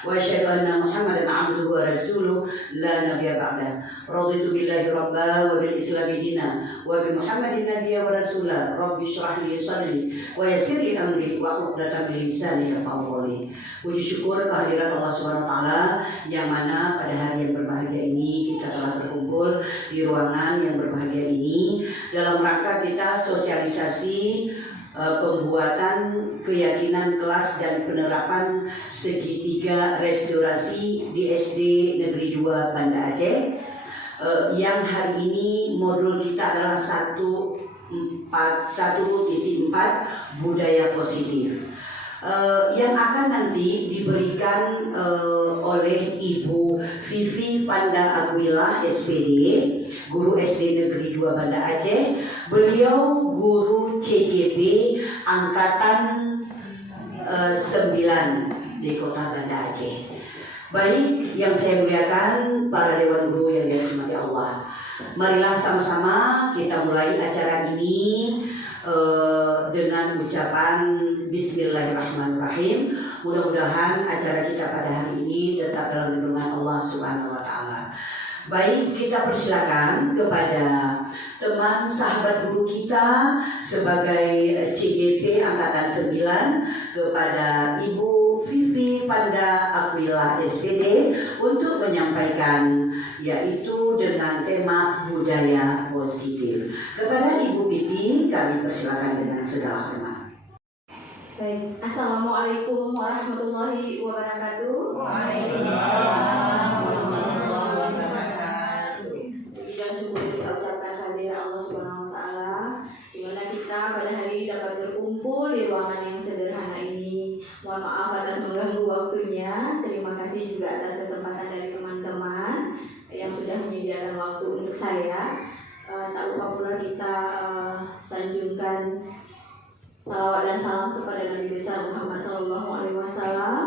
wa asyhadu anna Muhammadan abduhu wa rasuluh la nabiyya ba'dah. Raditu billahi rabba wa bil islami dina wa bi Muhammadin nabiyya wa rasulah. Rabbi shrah li sadri wa yassir li amri wa uqdatam min lisani yafqahu qawli. Puji syukur kehadiran Allah Subhanahu wa taala yang mana pada hari yang berbahagia ini kita telah berkumpul di ruangan yang berbahagia ini dalam rangka kita sosialisasi pembuatan keyakinan kelas dan penerapan segitiga restorasi di SD Negeri 2 Banda Aceh, yang hari ini modul kita adalah 1.4 budaya positif, yang akan nanti diberikan oleh Ibu Vivi Panda Aguilah SPD, guru SD Negeri 2 Banda Aceh. Beliau guru CGP angkatan 9 di Kota Banda Aceh. Baik, yang saya muliakan para dewan guru yang dirahmati Allah, marilah sama-sama kita mulai acara ini dengan ucapan Bismillahirrahmanirrahim. Mudah-mudahan acara kita pada hari ini tetap dalam lindungan Allah Subhanahu wa taala. Baik, kita persilakan kepada teman sahabat guru kita sebagai CGP angkatan 9, kepada Ibu Vivi Panda Aguilah SPD untuk menyampaikan yaitu dengan tema budaya positif. Kepada Ibu Vivi kami persilakan dengan segala hormat. Baik, Assalamualaikum warahmatullahi wabarakatuh. Waalaikumsalam warahmatullahi wabarakatuh. Puji dan syukur kita ucapkan kehadiran Allah Subhanahu wa taala, di mana kita pada hari ini dapat berkumpul di ruangan yang sederhana ini. Mohon maaf atas mengganggu waktunya. Terima kasih juga atas kesempatan dari teman-teman yang sudah menyediakan waktu untuk saya. Tak lupa pula kita sanjungkan salawat dan salam kepada Nabi besar Muhammad Sallallahu Alaihi Wasallam.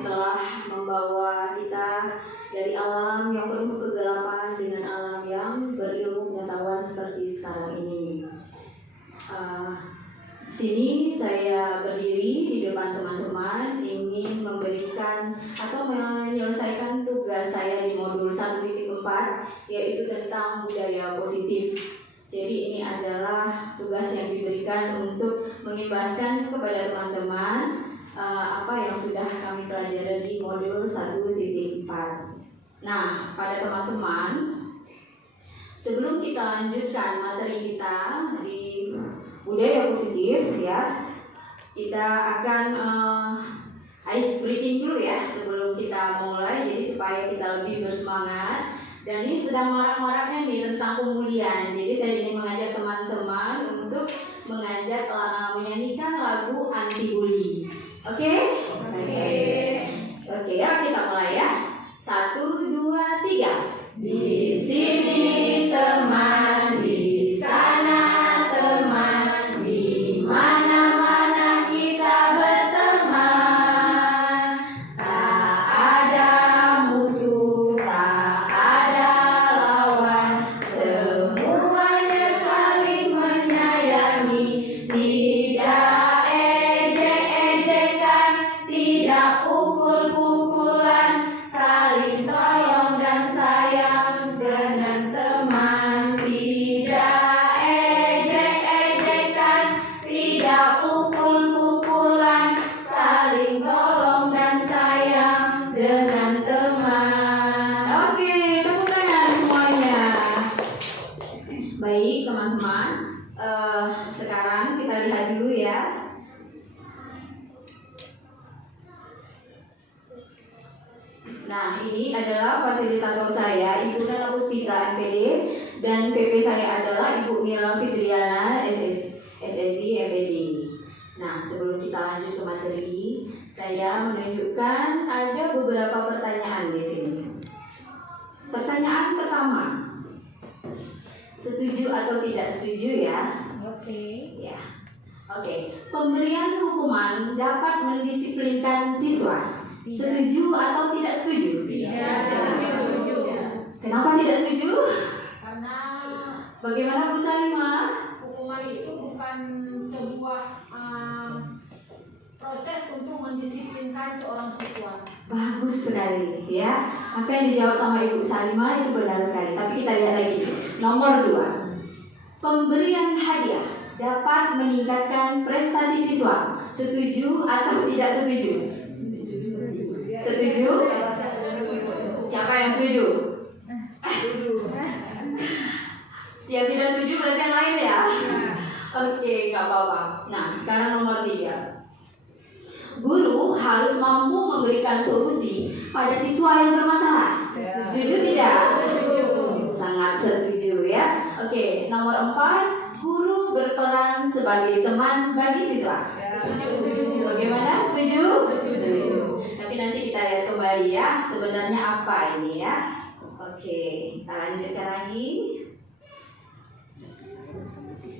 Telah membawa kita dari alam yang penuh kegelapan dengan alam yang berilmu pengetahuan seperti sekarang ini. Sini saya berdiri di depan teman-teman ingin memberikan atau menyelesaikan tugas saya di modul 1.4, yaitu tentang budaya positif. Jadi ini adalah tugas yang diberikan untuk mengimbaskan kepada teman-teman apa yang sudah kami pelajari di modul 1.4. Nah, pada teman-teman, sebelum kita lanjutkan materi kita di budaya positif ya, kita akan ice breaking dulu ya sebelum kita mulai, jadi supaya kita lebih bersemangat. Dan ini sedang marak-maraknya nih tentang pemulihan, jadi saya ingin mengajak teman-teman untuk mengajak menyanyikan lagu anti bully. Oke? Oke, ya kita mulai ya. 1, 2, 3. Di sini teman, di sana teman, di mana-mana kita berteman. Tak ada musuh, tak ada lawan, semuanya saling menyayangi. Tidak ejek-ejekan, tidak pukul-pukulan, saling tolong dan sayang dengan teman. Tidak ejek-ejekan, tidak pukul-pukulan, saling tolong dan sayang dengan teman. Oke, tepuk tangan semuanya. Baik teman-teman, sekarang kita lihat dulu ya. Nah, ini adalah fasilitator saya, Ibu Nana Puspita MPD, dan PP saya adalah Ibu Mila Fitriana SSI MPD. Nah, sebelum kita lanjut ke materi, saya menunjukkan ada beberapa pertanyaan di sini. Pertanyaan pertama, setuju atau tidak setuju ya? Oke. Ya. Oke. Pemberian hukuman dapat mendisiplinkan siswa. Setuju atau tidak setuju? Tidak setuju. Kenapa tidak setuju? Karena Bagaimana Bu Salimah? hukuman hukuman itu bukan sebuah proses untuk mendisiplinkan seorang siswa. Bagus sekali ya. Apa yang dijawab sama Ibu Salimah itu benar sekali. Tapi kita lihat lagi. Nomor 2. Pemberian hadiah dapat meningkatkan prestasi siswa. Setuju atau tidak setuju? Setuju? Siapa yang setuju? Yang tidak setuju berarti yang lain ya? Oke, nggak apa-apa. Nah, sekarang nomor 3. Guru harus mampu memberikan solusi pada siswa yang bermasalah. Setuju tidak? Sangat setuju ya. Oke, nomor 4. Guru berperan sebagai teman bagi siswa. Bagaimana? Setuju? Setuju. Tapi nanti kita lihat kembali ya, sebenarnya apa ini ya. Oke, kita lanjutkan lagi.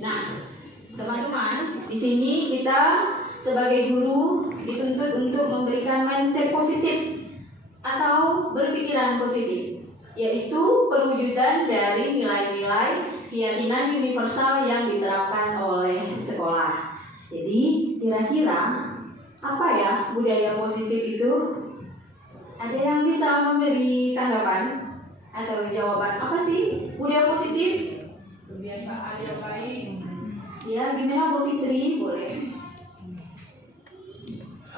Nah, teman-teman, di sini kita sebagai guru dituntut untuk memberikan mindset positif atau berpikiran positif, yaitu perwujudan dari nilai-nilai keyakinan universal yang diterapkan oleh sekolah. Jadi, kira-kira apa ya budaya positif itu? Ada yang bisa memberi tanggapan atau jawaban apa sih budaya positif? Kebiasaan yang baik. Ya, gimana Bu Fitri? Boleh.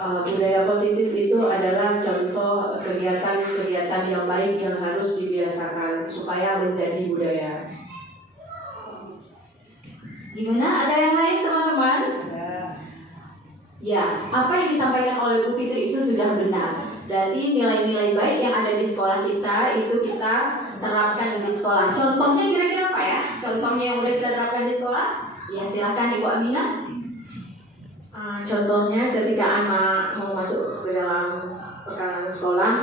Budaya positif itu adalah contoh kegiatan-kegiatan yang baik yang harus dibiasakan supaya menjadi budaya. Gimana? Ada yang lain teman-teman? Ya, apa yang disampaikan oleh Bu Fitri itu sudah benar. Berarti nilai-nilai baik yang ada di sekolah kita itu kita terapkan di sekolah. Contohnya kira-kira apa ya? Contohnya yang udah kita terapkan di sekolah? Ya, silakan Ibu Aminah. Contohnya ketika anak mau masuk ke dalam perkarangan sekolah,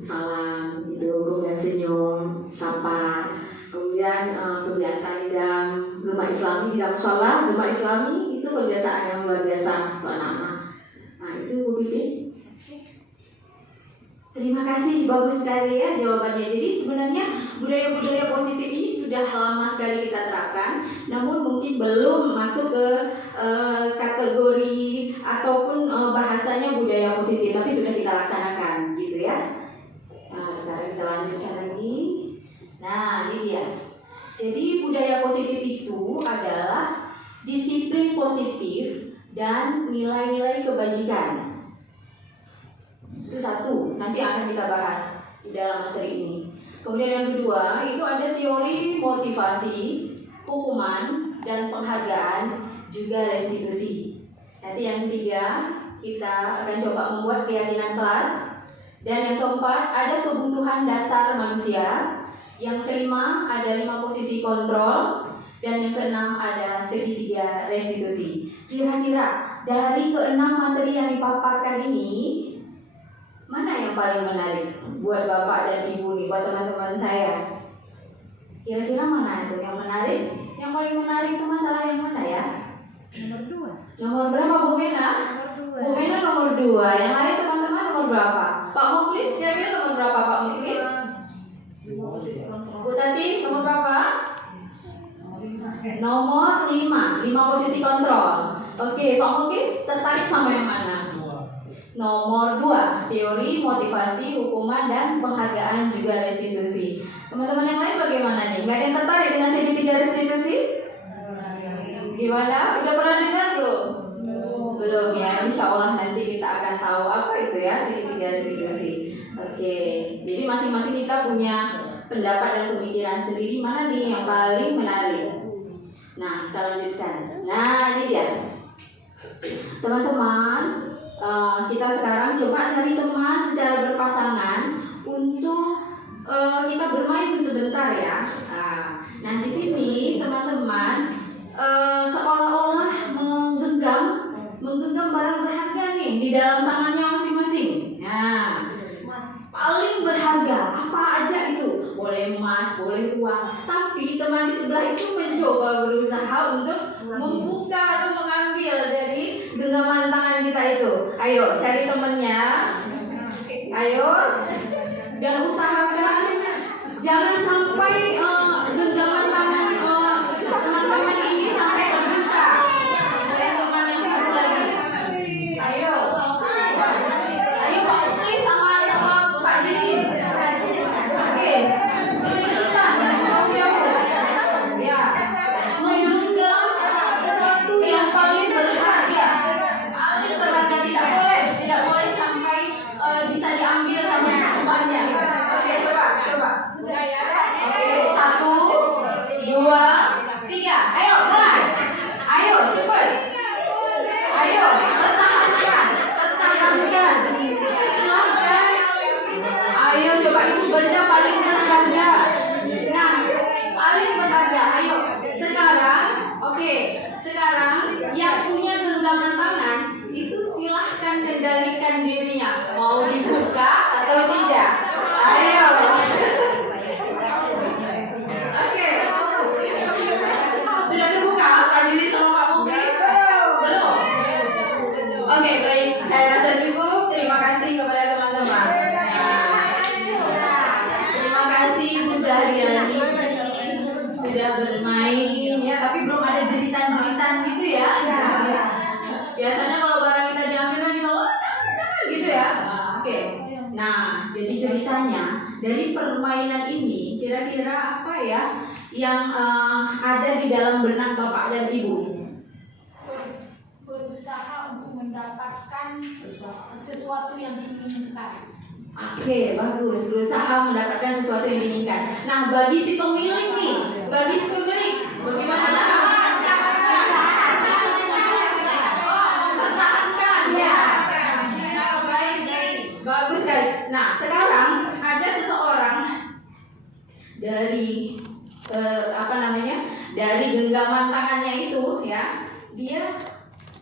salam gitu, kemudian senyum, sapa, kemudian kebiasaan di dalam gema Islami, di dalam sholat, gema Islami itu kebiasaan yang luar biasa untuk anak-anak. Nah itu Bu Bibi. Terima kasih, bagus sekali ya jawabannya. Jadi sebenarnya budaya-budaya positif ini sudah lama sekali kita terapkan, namun mungkin belum masuk ke kategori ataupun bahasanya budaya positif, tapi sudah kita laksanakan, gitu ya. Nah, sekarang kita lanjutkan lagi. Nah, ini dia. Jadi budaya positif itu adalah disiplin positif dan nilai-nilai kebajikan. Itu satu, nanti akan kita bahas di dalam materi ini. Kemudian yang kedua, itu ada teori motivasi, hukuman, dan penghargaan, juga restitusi. Nanti yang ketiga, kita akan coba membuat keyakinan kelas. Dan yang keempat, ada kebutuhan dasar manusia. Yang kelima, ada 5 posisi kontrol. Dan yang keenam, ada segitiga restitusi. Kira-kira dari keenam materi yang dipaparkan ini, mana yang paling menarik buat Bapak dan Ibu nih, buat teman-teman saya? Kira-kira mana itu yang menarik? Yang paling menarik itu masalah yang mana ya? Nomor 2. Nomor berapa Bu Mena? Bu Mena nomor 2. Yang lain teman-teman nomor berapa? Pak Muklis kira-kira nomor berapa Pak Muklis? Bu Tati nomor berapa? Nomor 5. 5 posisi kontrol. Oke, Pak Muklis tertarik sama yang mana? Nomor 2, teori, motivasi, hukuman, dan penghargaan juga restitusi. Teman-teman yang lain bagaimana nih? Nggak ada yang tertarik dengan segitiga restitusi? Gimana? Udah pernah dengar belum? Belum ya, insya Allah nanti kita akan tahu apa itu ya segitiga restitusi. Oke, jadi masing-masing kita punya pendapat dan pemikiran sendiri mana nih yang paling menarik. Nah, kita lanjutkan. Nah, ini dia. Teman-teman, kita sekarang coba cari teman secara berpasangan untuk kita bermain sebentar ya. Nah di sini teman-teman seolah-olah menggenggam barang berharga nih di dalam tangannya masing-masing. Nah, paling berharga apa aja itu? Boleh emas, boleh uang. Tapi teman di sebelah itu mencoba berusaha untuk membuka atau mengambil dari genggaman tangan kita itu. Ayo cari temennya. Ayo. Dan usahakan jangan sampai genggaman tangan teman-teman ini Oke, baik. Saya rasa cukup. Terima kasih kepada teman-teman. Terima kasih Bu Zahriani sudah bermain ya, tapi belum ada jeritan-jeritan gitu ya. Biasanya kalau barang kita diambil kan kita gitu ya. Oke. Nah, jadi ceritanya dari permainan ini kira-kira apa ya yang ada di dalam benak Bapak dan Ibu? Berusaha untuk mendapatkan sesuatu yang diinginkan. Oke, bagus. Berusaha mendapatkan sesuatu yang diinginkan. Nah, bagi si pemilik nih, bagaimana cara mempertahankan ya? Bagus sekali. Nah, sekarang ada seseorang dari dari genggaman tangannya itu ya, dia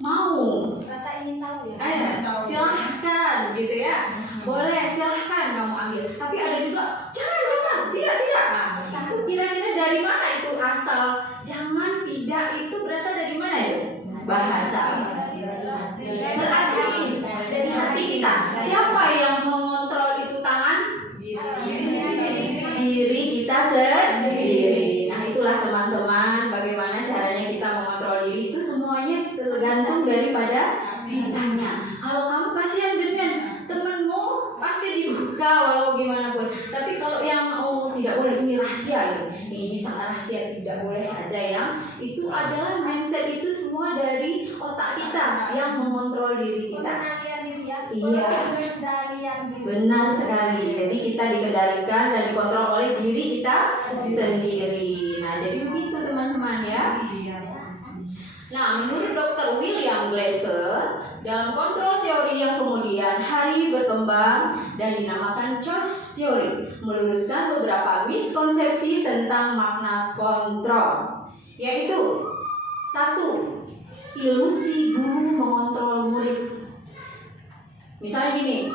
mau. Rasa ingin tahu ya. Silahkan gitu ya. Boleh, silahkan kamu ambil. Tapi ada juga jangan, tidak. Nah, tapi kira-kira dari mana itu asal jangan tidak itu berasal dari mana ya? Bahasa. Berarti dari hati kita. Siapa yang mengontrol itu tangan? Diri kita sendiri. Nah, itulah teman-teman bagaimana caranya kita mengontrol diri itu semuanya tergantung daripada kitanya. Kalau kamu kasihan dengan temenmu pasti dibuka walau gimana pun. Tapi kalau yang tidak boleh ini rahasia ini sangat rahasia, tidak boleh ada yang itu adalah mindset itu semua dari otak kita yang mengontrol diri kita. Pengendalian diri ya. Iya. Pengendalian diri. Benar sekali. Jadi kita dikendalikan dan dikontrol oleh diri kita sendiri. Nah, jadi begitu teman-teman ya. Nah, menurut Dr. William Glasser, dalam kontrol teori yang kemudian hari berkembang dan dinamakan choice theory, meluruskan beberapa miskonsepsi tentang makna kontrol, yaitu 1. Ilusi guru mengontrol murid. Misalnya gini,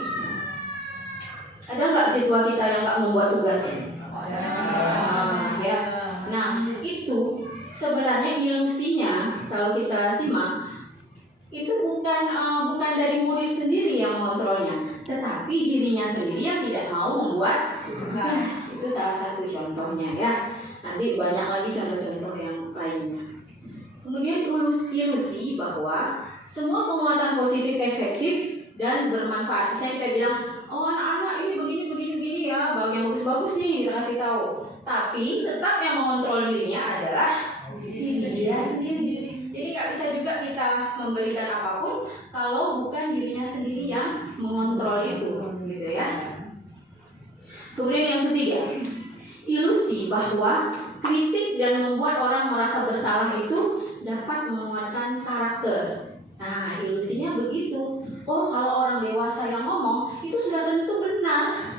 ada nggak siswa kita yang nggak membuat tugas? Ya. Nah, itu sebenarnya ilusinya kalau kita simak itu bukan dari murid sendiri yang mengontrolnya, tetapi dirinya sendiri yang tidak mau membuat tugas. Itu salah satu contohnya ya. Nanti banyak lagi contoh-contoh yang lainnya. Kemudian ilusi bahwa semua penguatan positif efektif dan bermanfaat. Misalnya kita bilang, oh anak-anak ini begini ya, bagian bagus-bagus nih kita kasih tahu. Tapi tetap yang mengontrol dirinya adalah dia sendiri. Jadi nggak bisa juga kita memberikan apapun kalau bukan dirinya sendiri yang mengontrol itu, gitu ya. Kemudian yang ketiga, ilusi bahwa kritik dan membuat orang merasa bersalah itu dapat menguatkan karakter. Nah, ilusinya begitu. Oh, kalau orang dewasa yang ngomong itu sudah tentu benar.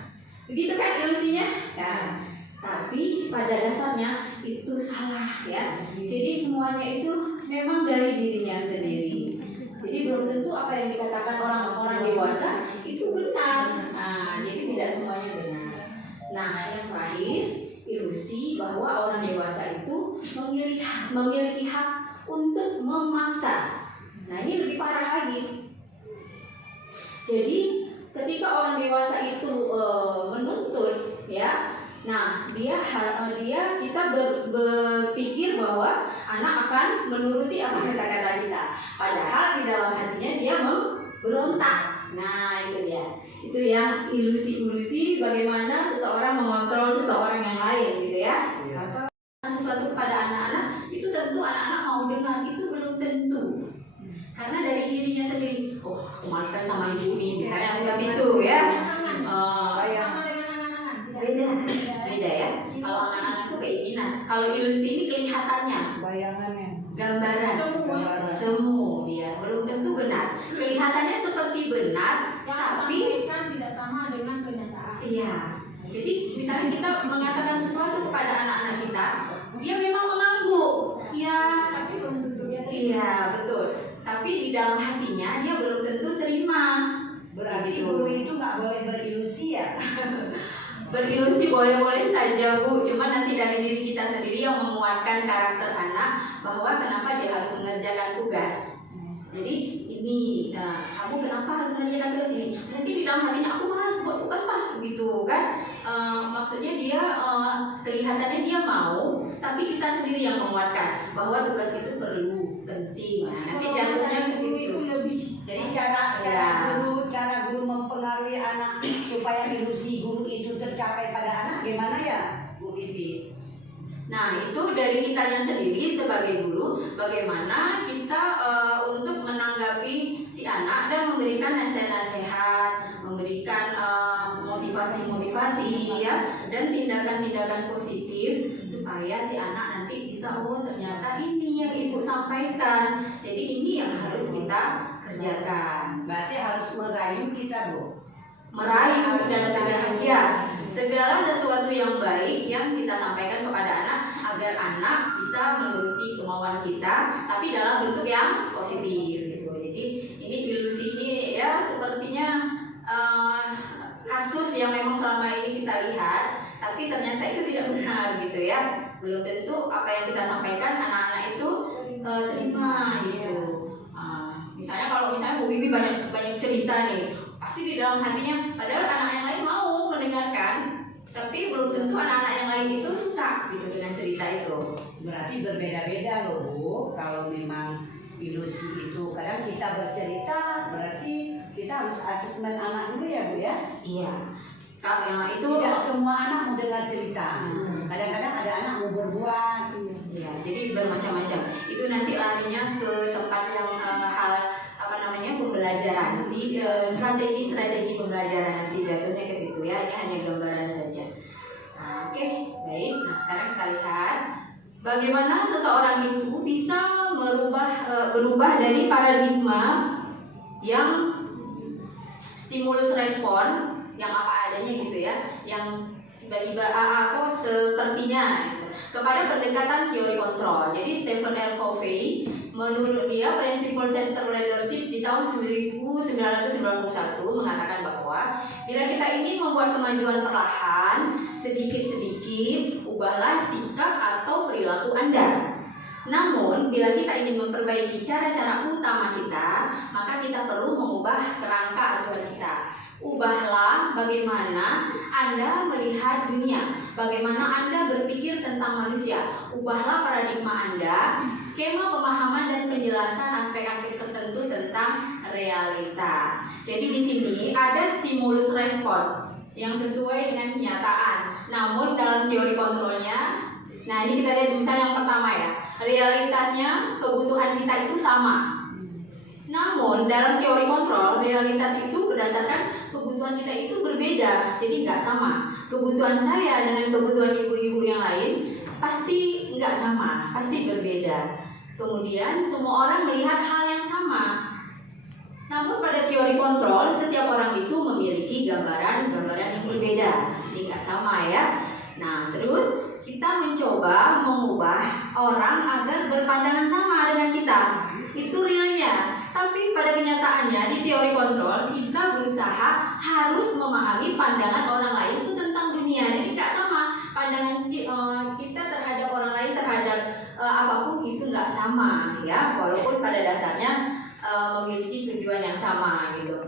Begitu kan ilusinya? Nah, tapi pada dasarnya itu salah ya. Jadi semuanya itu memang dari dirinya sendiri. Jadi belum tentu apa yang dikatakan orang-orang dewasa itu benar. Nah, jadi tidak semuanya benar. Nah, yang terakhir, ilusi bahwa orang dewasa itu memiliki hak untuk memaksa. Nah, ini lebih parah lagi. Jadi ketika orang dewasa itu menuntut ya, nah kita berpikir bahwa anak akan menuruti apa kata-kata kita, padahal di dalam hatinya dia memberontak. Nah, itu dia. Itu yang ilusi-ilusi bagaimana seseorang mengontrol seseorang yang lain gitu ya. Atau sesuatu kepada anak-anak itu tentu anak-anak mau dengar, itu belum tentu. Karena dari dirinya sendiri, oh aku malas sekali sama ibu ini, misalnya seperti itu ya. Sama dengan angan-angan. Beda ya. Kalau anak-anak itu keinginan, kalau ilusi ini kelihatannya, Bayangannya. gambaran, semu dia belum tentu benar. Kelihatannya seperti benar, Yang tapi disampaikan tidak sama dengan kenyataan. iya. Jadi misalnya kita mengatakan sesuatu kepada anak-anak kita, dia memang mengangguk, ya. Tapi belum tentu dia terima. Iya betul. Tapi di dalam hatinya dia belum tentu terima. Berarti Begitu. guru itu nggak boleh berilusi ya? Berilusi boleh-boleh saja Bu, cuma nanti dari diri kita sendiri yang memuatkan karakter anak bahwa kenapa dia harus mengerjakan tugas. Jadi ini, kamu kenapa harus mengerjakan tugas ini? Mungkin di dalam hatinya aku malas buat tugas Pak, gitu kan? Maksudnya dia kelihatannya dia mau, tapi kita sendiri yang menguatkan bahwa tugas itu perlu, penting. Nah, nanti jatuhnya ke Guru itu situ. lebih Jadi cara guru mempengaruhi anak supaya ilusi guru itu tercapai pada anak gimana ya, Bu Bibi? Nah, itu dari kitanya sendiri sebagai guru, bagaimana kita untuk menanggapi si anak dan memberikan nasihat-nasihat, memberikan motivasi-motivasi ya, dan tindakan-tindakan positif supaya si anak nanti bisa, oh ternyata ini yang ibu sampaikan, jadi ini yang harus kita kerjakan. Berarti harus merayu kita, Bu. Merayu dan segala sesuatu yang baik yang kita sampaikan kepada anak agar anak bisa menuruti kemauan kita, tapi dalam bentuk yang positif gitu. Jadi ini ilusi ini ya sepertinya kasus yang memang selama ini kita lihat, tapi ternyata itu tidak benar gitu ya. Belum tentu apa yang kita sampaikan anak-anak itu terima gitu. Misalnya kalau misalnya Bu Bibi banyak cerita nih, pasti di dalam hatinya, padahal anak yang lain mau mendengarkan, tapi belum tentu anak-anak yang lain itu suka gitu dengan cerita itu. Berarti berbeda-beda loh, Bu. Kalau memang ilusi itu kadang kita bercerita, berarti kita harus asesmen anak dulu ya, Bu ya. Iya. Kalau itu Tidak semua anak mau dengar cerita. Kadang-kadang ada anak mau berbuat. ya, jadi bermacam-macam. Itu nanti larinya ke tempat yang hal pembelajaran, di strategi pembelajaran, nanti jatuhnya ke situ ya. Ini hanya gambaran saja. Nah, oke, baik. Nah, sekarang kita lihat bagaimana seseorang itu bisa berubah dari paradigma yang stimulus respon yang apa adanya gitu ya, yang tiba-tiba kok sepertinya gitu, kepada pendekatan teori kontrol. Jadi Stephen L. Covey, menurut dia Principle Center Leadership di tahun 1991 mengatakan bahwa bila kita ingin membuat kemajuan perlahan, sedikit-sedikit ubahlah sikap atau perilaku Anda. Namun, bila kita ingin memperbaiki cara-cara utama kita, maka kita perlu mengubah kerangka acuan kita. Ubahlah bagaimana Anda melihat dunia, bagaimana Anda berpikir tentang manusia. Ubahlah paradigma Anda, skema pemahaman dan penjelasan aspek-aspek tertentu tentang realitas. Jadi di sini ada stimulus respon yang sesuai dengan kenyataan. Namun dalam teori kontrolnya, nah ini kita lihat misalnya yang pertama ya, realitasnya kebutuhan kita itu sama. Namun dalam teori kontrol, realitas itu berdasarkan kebutuhan kita itu berbeda, jadi nggak sama. Kebutuhan saya dengan kebutuhan ibu-ibu yang lain pasti nggak sama, pasti berbeda. Kemudian semua orang melihat hal yang sama. Namun pada teori kontrol, setiap orang itu memiliki gambaran yang berbeda, jadi nggak sama ya. Nah terus kita mencoba mengubah orang agar berpandangan sama dengan kita. Itu realnya. Tapi pada kenyataannya di teori kontrol kita berusaha harus memahami pandangan orang lain itu tentang dunia. Jadi nggak sama pandangan kita terhadap orang lain, terhadap apapun itu nggak sama ya. Walaupun pada dasarnya memiliki tujuan yang sama gitu.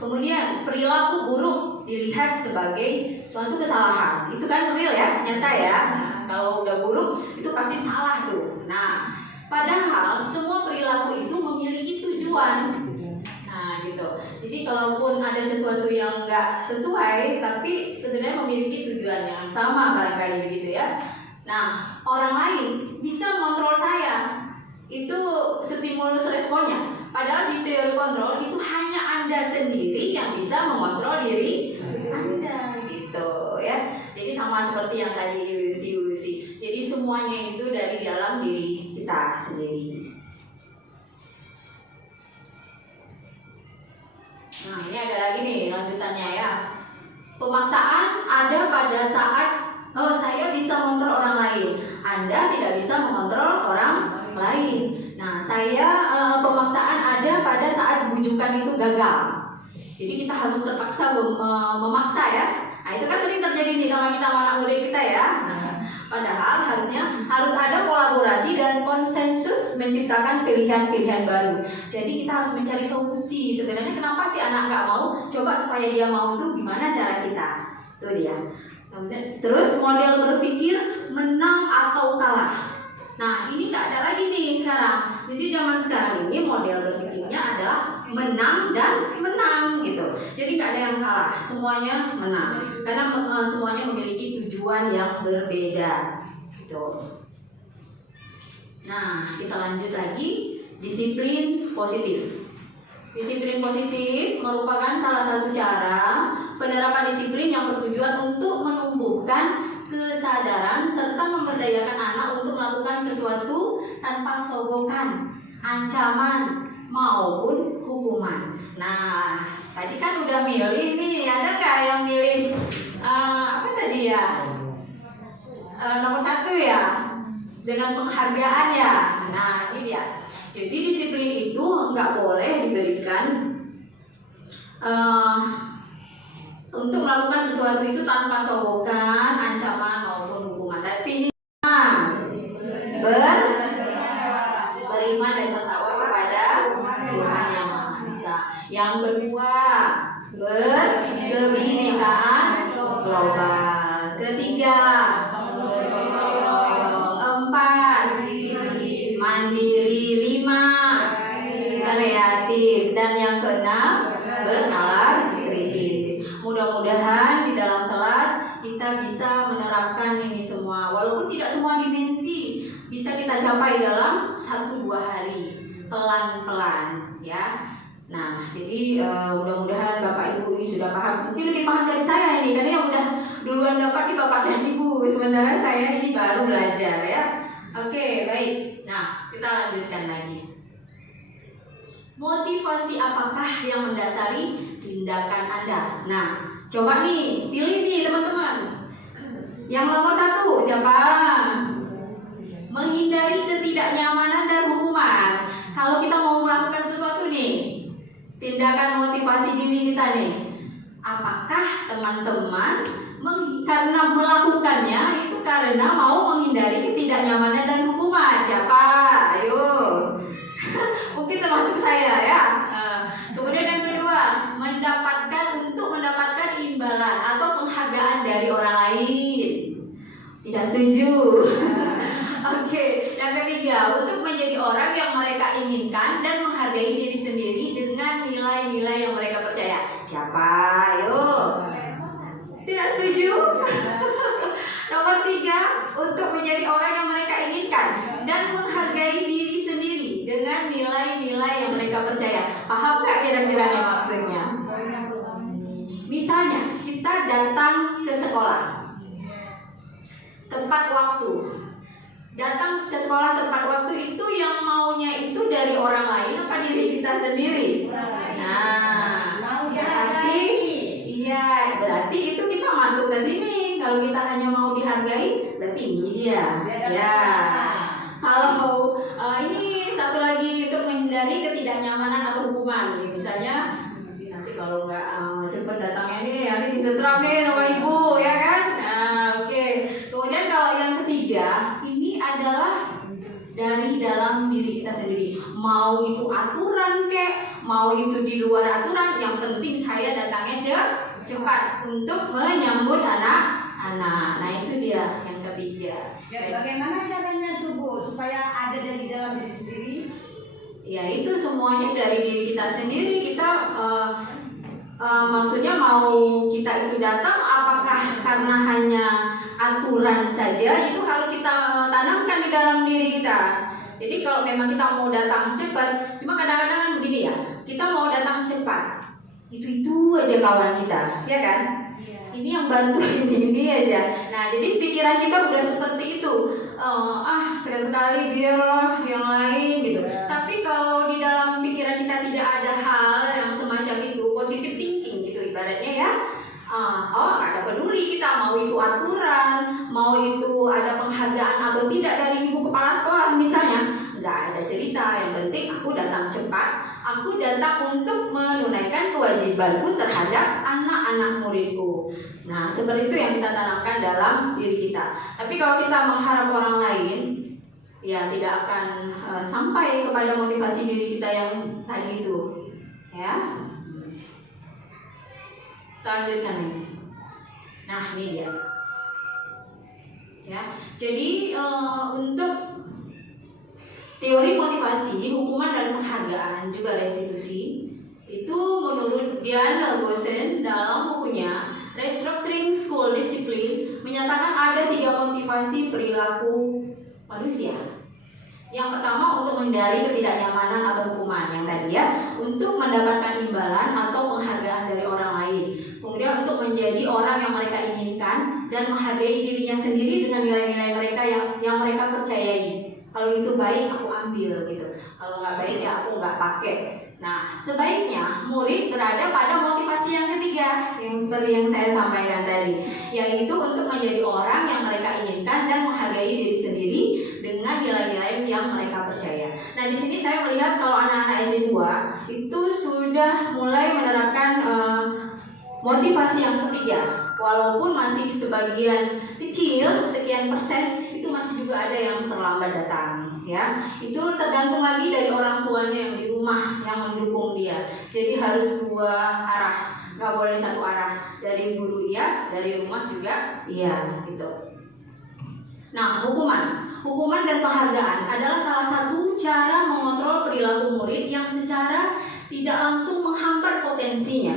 Kemudian perilaku buruk dilihat sebagai suatu kesalahan. Itu kan real ya, nyata ya. Nah, kalau udah buruk itu pasti salah tuh. Nah, padahal semua perilaku itu memiliki tujuan. Nah, gitu. Jadi kalaupun ada sesuatu yang nggak sesuai, tapi sebenarnya memiliki tujuan yang sama barangkali begitu ya. Nah, orang lain bisa mengontrol saya. Itu stimulus responnya. Padahal di teori kontrol itu hanya Anda sendiri yang bisa mengontrol diri Anda gitu ya. Jadi sama seperti yang tadi ilusi. Jadi semuanya itu dari dalam diri kita sendiri. Nah, ini ada lagi nih lanjutannya ya. Pemaksaan ada pada saat saya bisa mengontrol orang lain. Anda tidak bisa mengontrol orang lain. Nah, pemaksaan ada pada saat bujukan itu gagal. Jadi kita harus terpaksa memaksa ya. Nah, itu kan sering terjadi nih sama kita, anak murid kita ya. Nah, Padahal harusnya harus ada kolaborasi dan konsensus menciptakan pilihan-pilihan baru. Jadi kita harus mencari solusi. Sebenarnya kenapa sih anak nggak mau? Coba supaya dia mau tuh gimana cara kita? Itu dia. Terus model berpikir menang atau kalah. Nah ini nggak ada lagi nih sekarang. Jadi zaman sekarang ini model berpikirnya adalah menang dan menang gitu. Jadi nggak ada yang kalah, semuanya menang. Karena semuanya memiliki tujuan yang berbeda. Gitu. Nah kita lanjut lagi, disiplin positif. Disiplin positif merupakan salah satu cara penerapan disiplin yang bertujuan untuk menumbuhkan kesadaran serta memberdayakan anak untuk melakukan sesuatu tanpa sogokan, ancaman maupun hukuman. Nah, tadi kan udah milih nih, ada nggak yang milih apa tadi ya? Nomor 1 ya, dengan penghargaan ya. Nah, ini dia. Jadi disiplin itu nggak boleh diberikan untuk melakukan sesuatu itu tanpa sogokan, ancaman maupun hukuman. Tapi ini beriman dan bertakwa kepada Tuhan yang Maha Esa. Yang kedua, berkebinekaan global. Ketiga, 4, mandiri. 5, kreatif. Dan yang keenam, bernalar kritis. Mudah-mudahan di dalam kelas kita bisa menerapkan ini semua. Walaupun tidak semua dimensi bisa kita capai dalam 1-2 hari, pelan-pelan ya. Nah, jadi mudah-mudahan Bapak Ibu ini sudah paham. Mungkin lebih paham dari saya ini, karena yang udah duluan dapat di Bapak dan Ibu, sementara saya ini baru belajar ya. Oke, baik. Nah, kita lanjutkan lagi. Motivasi apakah yang mendasari tindakan Anda? Nah, coba nih, pilih nih teman-teman. Yang nomor 1 siapa? Menghindari ketidaknyamanan dan hukuman. Kalau kita mau melakukan sesuatu nih, tindakan motivasi diri kita nih, apakah teman-teman karena melakukannya itu karena mau menghindari ketidaknyamanan dan hukuman? Siapa? Ayo. Mungkin termasuk saya ya. Kemudian yang kedua, untuk mendapatkan imbalan atau penghargaan dari orang lain. Tidak setuju. Oke, yang ketiga, untuk menjadi orang yang mereka inginkan dan menghargai diri sendiri dengan nilai-nilai yang mereka percaya. Siapa? Ayo. Tidak setuju? Nomor 3, untuk menjadi orang yang mereka inginkan dan menghargai diri sendiri dengan nilai-nilai yang mereka percaya. Paham nggak kira-kira maksudnya? Misalnya, kita datang ke sekolah tepat waktu. Datang ke sekolah tepat waktu itu yang maunya itu dari orang lain apa diri kita sendiri? Nah, berarti itu kita masuk ke sini. Kalau kita hanya mau dihargai, berarti ini dia. Ya. Kalau ini satu lagi, untuk menghindari ketidaknyamanan atau hukuman. Misalnya nanti kalau nggak cepat datangnya nih, nanti disetrap nih sama ibu, ya kan? Nah, oke. Kemudian kalau yang ketiga, ini adalah dari dalam diri kita sendiri. Mau itu aturan kek, mau itu di luar aturan, yang penting saya datangnya cepat untuk menyambut anak-anak. Nah itu dia yang ketiga. Ya, bagaimana caranya tuh Bu supaya ada dari dalam diri sendiri? Ya itu semuanya dari diri kita sendiri. Kita maksudnya mau kita itu datang apakah karena hanya aturan saja, itu harus kita tanamkan di dalam diri kita. Jadi kalau memang kita mau datang cepat, cuma kadang-kadang kan begini ya, kita mau datang cepat, itu aja kawan kita, ya kan? Ini yang bantu ini aja. Nah jadi pikiran kita udah seperti itu. Sekali-sekali biarlah yang lain gitu. Tapi kalau di dalam pikiran kita tidak ada hal yang semacam itu, positive thinking gitu ibaratnya ya. Ada peduli kita mau itu aturan, mau itu ada penghargaan atau tidak dari ibu kepala sekolah misalnya, nggak ada cerita, yang penting aku datang cepat, aku datang untuk menunaikan kewajibanku terhadap anak-anak muridku. Nah, seperti itu yang kita tanamkan dalam diri kita. Tapi kalau kita mengharap orang lain, ya tidak akan sampai kepada motivasi diri kita yang tadi itu. Ya, selanjutnya nih. Nah, ini dia. Ya, jadi untuk teori motivasi, hukuman dan penghargaan juga restitusi itu menurut Diana Gosen dalam bukunya Restructuring School Discipline menyatakan ada 3 motivasi perilaku manusia. Yang pertama untuk menghindari ketidaknyamanan atau hukuman yang tadi ya, untuk mendapatkan imbalan atau penghargaan dari orang lain. Kemudian untuk menjadi orang yang mereka inginkan dan menghargai dirinya sendiri dengan nilai-nilai mereka yang mereka percayai. Kalau itu baik aku ambil gitu. Kalau nggak baik ya aku nggak pakai. Nah, sebaiknya murid berada pada motivasi yang ketiga, yang seperti yang saya sampaikan tadi, yaitu untuk menjadi orang yang mereka inginkan dan menghargai diri sendiri dengan nilai-nilai yang mereka percaya. Nah, di sini saya melihat kalau anak-anak SD 2 itu sudah mulai menerapkan motivasi yang ketiga, walaupun masih sebagian kecil, sekian persen, itu masih juga ada yang terlambat datang, ya. Itu tergantung lagi dari orang tuanya yang di rumah yang mendukung dia. Jadi harus 2 arah, nggak boleh satu arah. Dari guru iya, dari rumah juga iya, gitu. Nah, hukuman dan penghargaan adalah salah satu cara mengontrol perilaku murid yang secara tidak langsung menghambat potensinya.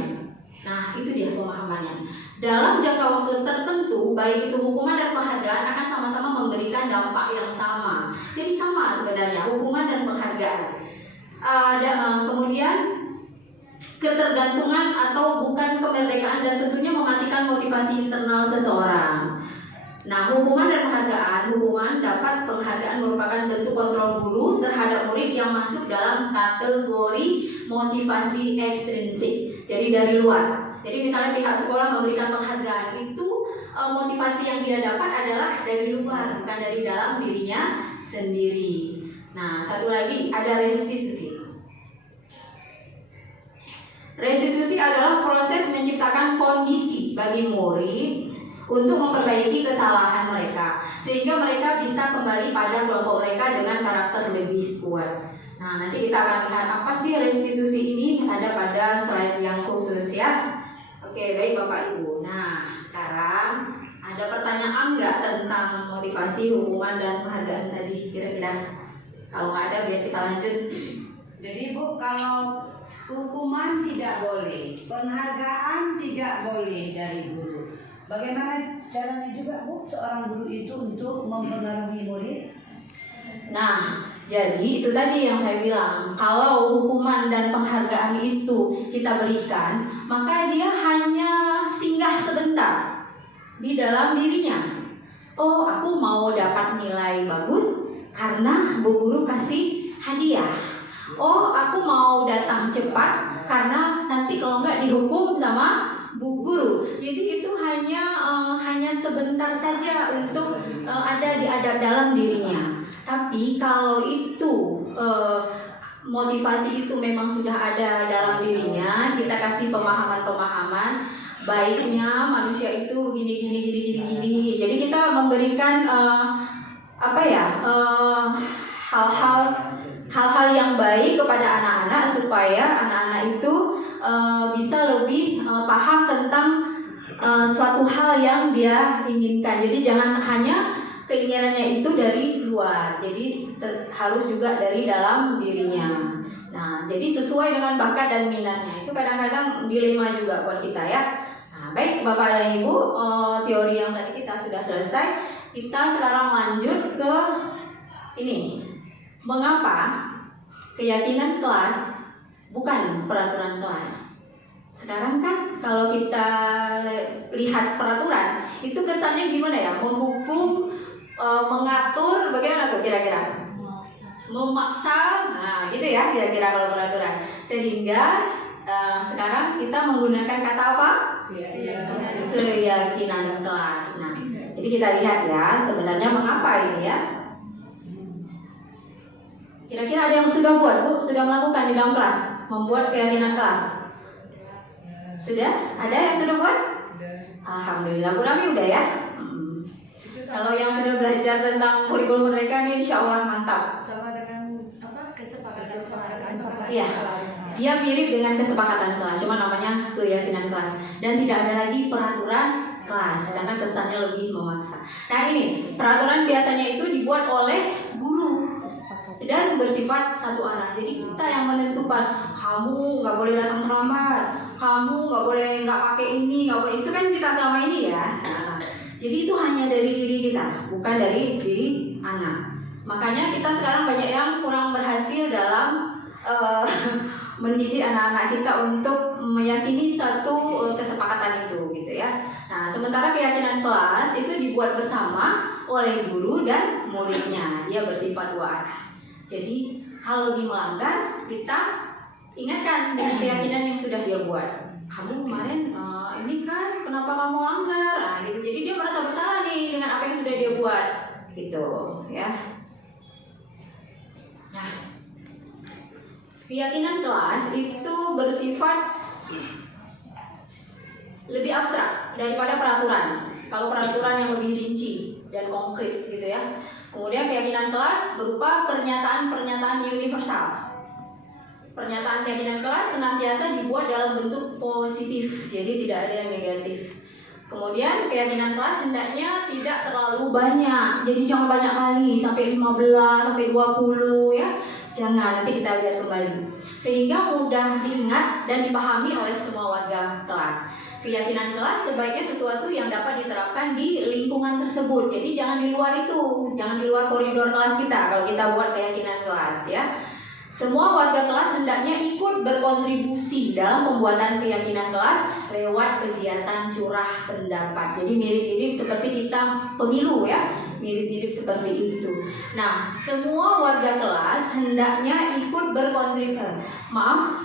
Nah, itu dia pemahamannya. Dalam jangka waktu tertentu, baik itu hukuman dan penghargaan akan sama-sama memberikan dampak yang sama. Jadi sama sebenarnya hukuman dan penghargaan. Kemudian ketergantungan atau bukan kemerdekaan dan tentunya mematikan motivasi internal seseorang. Nah, hukuman dan penghargaan, penghargaan merupakan bentuk kontrol guru terhadap murid yang masuk dalam kategori motivasi ekstrinsik. Jadi dari luar. Jadi misalnya pihak sekolah memberikan penghargaan itu motivasi yang dia dapat adalah dari luar, bukan dari dalam dirinya sendiri. Nah, satu lagi ada restitusi. Restitusi adalah proses menciptakan kondisi bagi murid untuk memperbaiki kesalahan mereka, sehingga mereka bisa kembali pada kelompok mereka dengan karakter lebih kuat. Nah, nanti kita akan lihat apa sih restitusi ini, ada pada slide yang khusus ya. Oke, baik Bapak Ibu. Nah, sekarang ada pertanyaan nggak tentang motivasi, hukuman, dan penghargaan tadi kira-kira? Kalau nggak ada, biar kita lanjut. Jadi Bu, kalau hukuman tidak boleh, penghargaan tidak boleh dari guru. Bagaimana caranya juga Bu, seorang guru itu untuk mempengaruhi murid? Nah, jadi itu tadi yang saya bilang, kalau hukuman dan penghargaan itu kita berikan, maka dia hanya singgah sebentar di dalam dirinya. Oh, aku mau dapat nilai bagus karena bu guru kasih hadiah. Oh, aku mau datang cepat karena nanti kalau nggak dihukum sama bu guru. Jadi itu hanya sebentar saja untuk ada di dalam dirinya. Tapi kalau itu motivasi itu memang sudah ada dalam dirinya, kita kasih pemahaman-pemahaman baiknya manusia itu gini. Jadi kita memberikan hal-hal yang baik kepada anak-anak supaya anak-anak itu bisa lebih paham tentang suatu hal yang dia inginkan. Jadi jangan hanya keinginannya itu dari luar, jadi harus juga dari dalam dirinya. Nah, jadi sesuai dengan bakat dan minatnya. Itu kadang-kadang dilema juga buat kita ya. Nah, baik Bapak dan Ibu, teori yang tadi kita sudah selesai. Kita sekarang lanjut ke ini. Mengapa keyakinan kelas bukan peraturan kelas? Sekarang kan kalau kita lihat peraturan, itu kesannya gimana ya? Menghukum, mengatur, bagaimana tuh kira-kira? Memaksa, nah gitu ya kira-kira kalau peraturan. Sehingga sekarang kita menggunakan kata apa? Keyakinan kelas. Nah, jadi kita lihat ya sebenarnya mengapa ini ya? Kira-kira ada yang sudah buat, Bu? Sudah melakukan di dalam kelas? Membuat keyakinan kelas? Sudah? Ada yang sudah buat? Alhamdulillah, Bu Rami udah ya? Kalau yang sudah belajar tentang kurikulum mereka nih, insya Allah mantap. Sama dengan apa kesepakatan kelas. Iya, dia mirip dengan kesepakatan kelas, cuma namanya keyakinan kelas. Dan tidak ada lagi peraturan kelas, karena kesannya lebih memaksa. Nah ini, peraturan biasanya itu dibuat oleh guru dan bersifat satu arah. Jadi kita yang menentukan, kamu nggak boleh datang terlambat, kamu nggak boleh nggak pakai ini, nggak boleh itu, kan kita selama ini ya. Nah, jadi itu hanya dari diri kita, bukan dari diri anak. Makanya kita sekarang banyak yang kurang berhasil dalam mendidik anak-anak kita untuk meyakini satu kesepakatan itu, gitu ya. Nah, sementara keyakinan kelas itu dibuat bersama oleh guru dan muridnya. Dia bersifat dua arah. Jadi kalau melanggar, kita ingatkan dengan keyakinan yang sudah dia buat. Kamu kemarin ini kan kenapa kamu langgar? Nah, gitu. Jadi dia merasa bersalah nih dengan apa yang sudah dia buat, gitu ya. Nah, keyakinan kelas itu bersifat lebih abstrak daripada peraturan. Kalau peraturan yang lebih rinci dan konkret, gitu ya. Kemudian keyakinan kelas berupa pernyataan-pernyataan universal. Pernyataan keyakinan kelas senantiasa dibuat dalam bentuk positif, jadi tidak ada yang negatif. Kemudian keyakinan kelas hendaknya tidak terlalu banyak, jadi jangan banyak kali, sampai 15, sampai 20 ya. Jangan, nanti kita lihat kembali. Sehingga mudah diingat dan dipahami oleh semua warga kelas. Keyakinan kelas sebaiknya sesuatu yang dapat diterapkan di lingkungan tersebut. Jadi jangan di luar itu, jangan di luar koridor kelas kita kalau kita buat keyakinan kelas ya. Semua warga kelas hendaknya ikut berkontribusi dalam pembuatan keyakinan kelas lewat kegiatan curah pendapat. Jadi mirip-mirip seperti kita pemilu ya, mirip-mirip seperti itu. Nah, semua warga kelas hendaknya ikut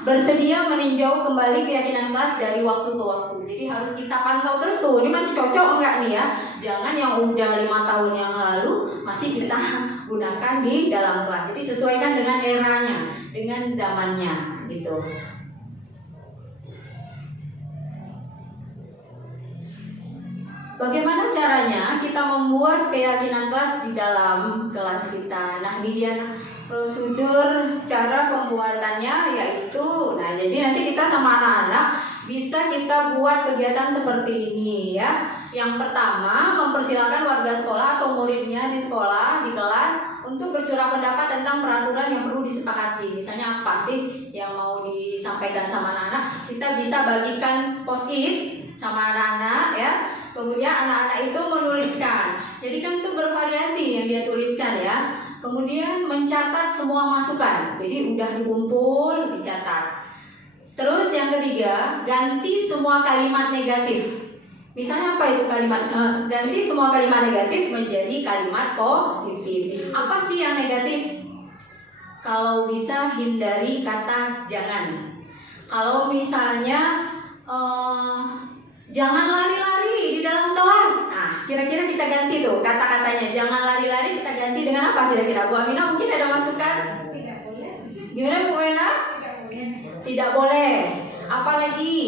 bersedia meninjau kembali keyakinan kelas dari waktu ke waktu. Jadi harus kita pantau terus tuh, ini masih cocok enggak nih ya? Jangan yang udah 5 tahun yang lalu masih kita gunakan di dalam kelas. Jadi sesuaikan dengan eranya, dengan zamannya, gitu. Bagaimana caranya kita membuat keyakinan kelas di dalam kelas kita? Nah, ini dia prosedur cara pembuatannya yaitu, nah jadi nanti kita sama anak-anak bisa kita buat kegiatan seperti ini ya. Yang pertama, mempersilakan warga sekolah atau muridnya di sekolah, di kelas untuk bercurah pendapat tentang peraturan yang perlu disepakati. Misalnya apa sih yang mau disampaikan sama anak-anak? Kita bisa bagikan post-it sama anak-anak ya. Kemudian anak-anak itu menuliskan. Jadi kan itu bervariasi yang dia tuliskan ya. Kemudian mencatat semua masukan. Jadi udah dikumpul, dicatat. Terus yang ketiga, ganti semua kalimat negatif. Misalnya apa itu kalimat? Ganti semua kalimat negatif menjadi kalimat positif. Apa sih yang negatif? Kalau bisa hindari kata jangan. Kalau misalnya jangan lari-lari di dalam kelas. Nah, kira-kira kita ganti tuh kata-katanya. Jangan lari-lari kita ganti dengan apa kira-kira? Bu Aminah mungkin ada masukan? Tidak boleh. Gimana Bu Ena? Tidak boleh. Tidak boleh. Apa lagi?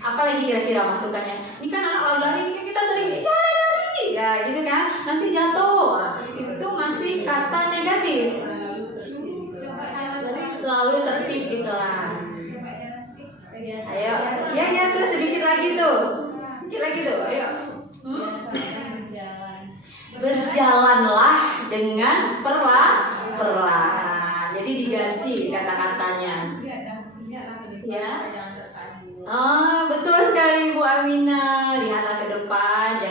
Apa lagi kira-kira masukannya? Ini kan anak lari-lari, ini kan kita sering jangan lari. Ya gitu kan. Nanti jatuh. Itu masih kata negatif. Selalu tertib di kelas. Ayo, ya tuh sedikit lagi tuh, sedikit lagi tuh, ayo. Berjalanlah dengan perlahan. Jadi diganti kata-katanya. Ya. Betul sekali Bu Aminah. Lihatlah ke depan,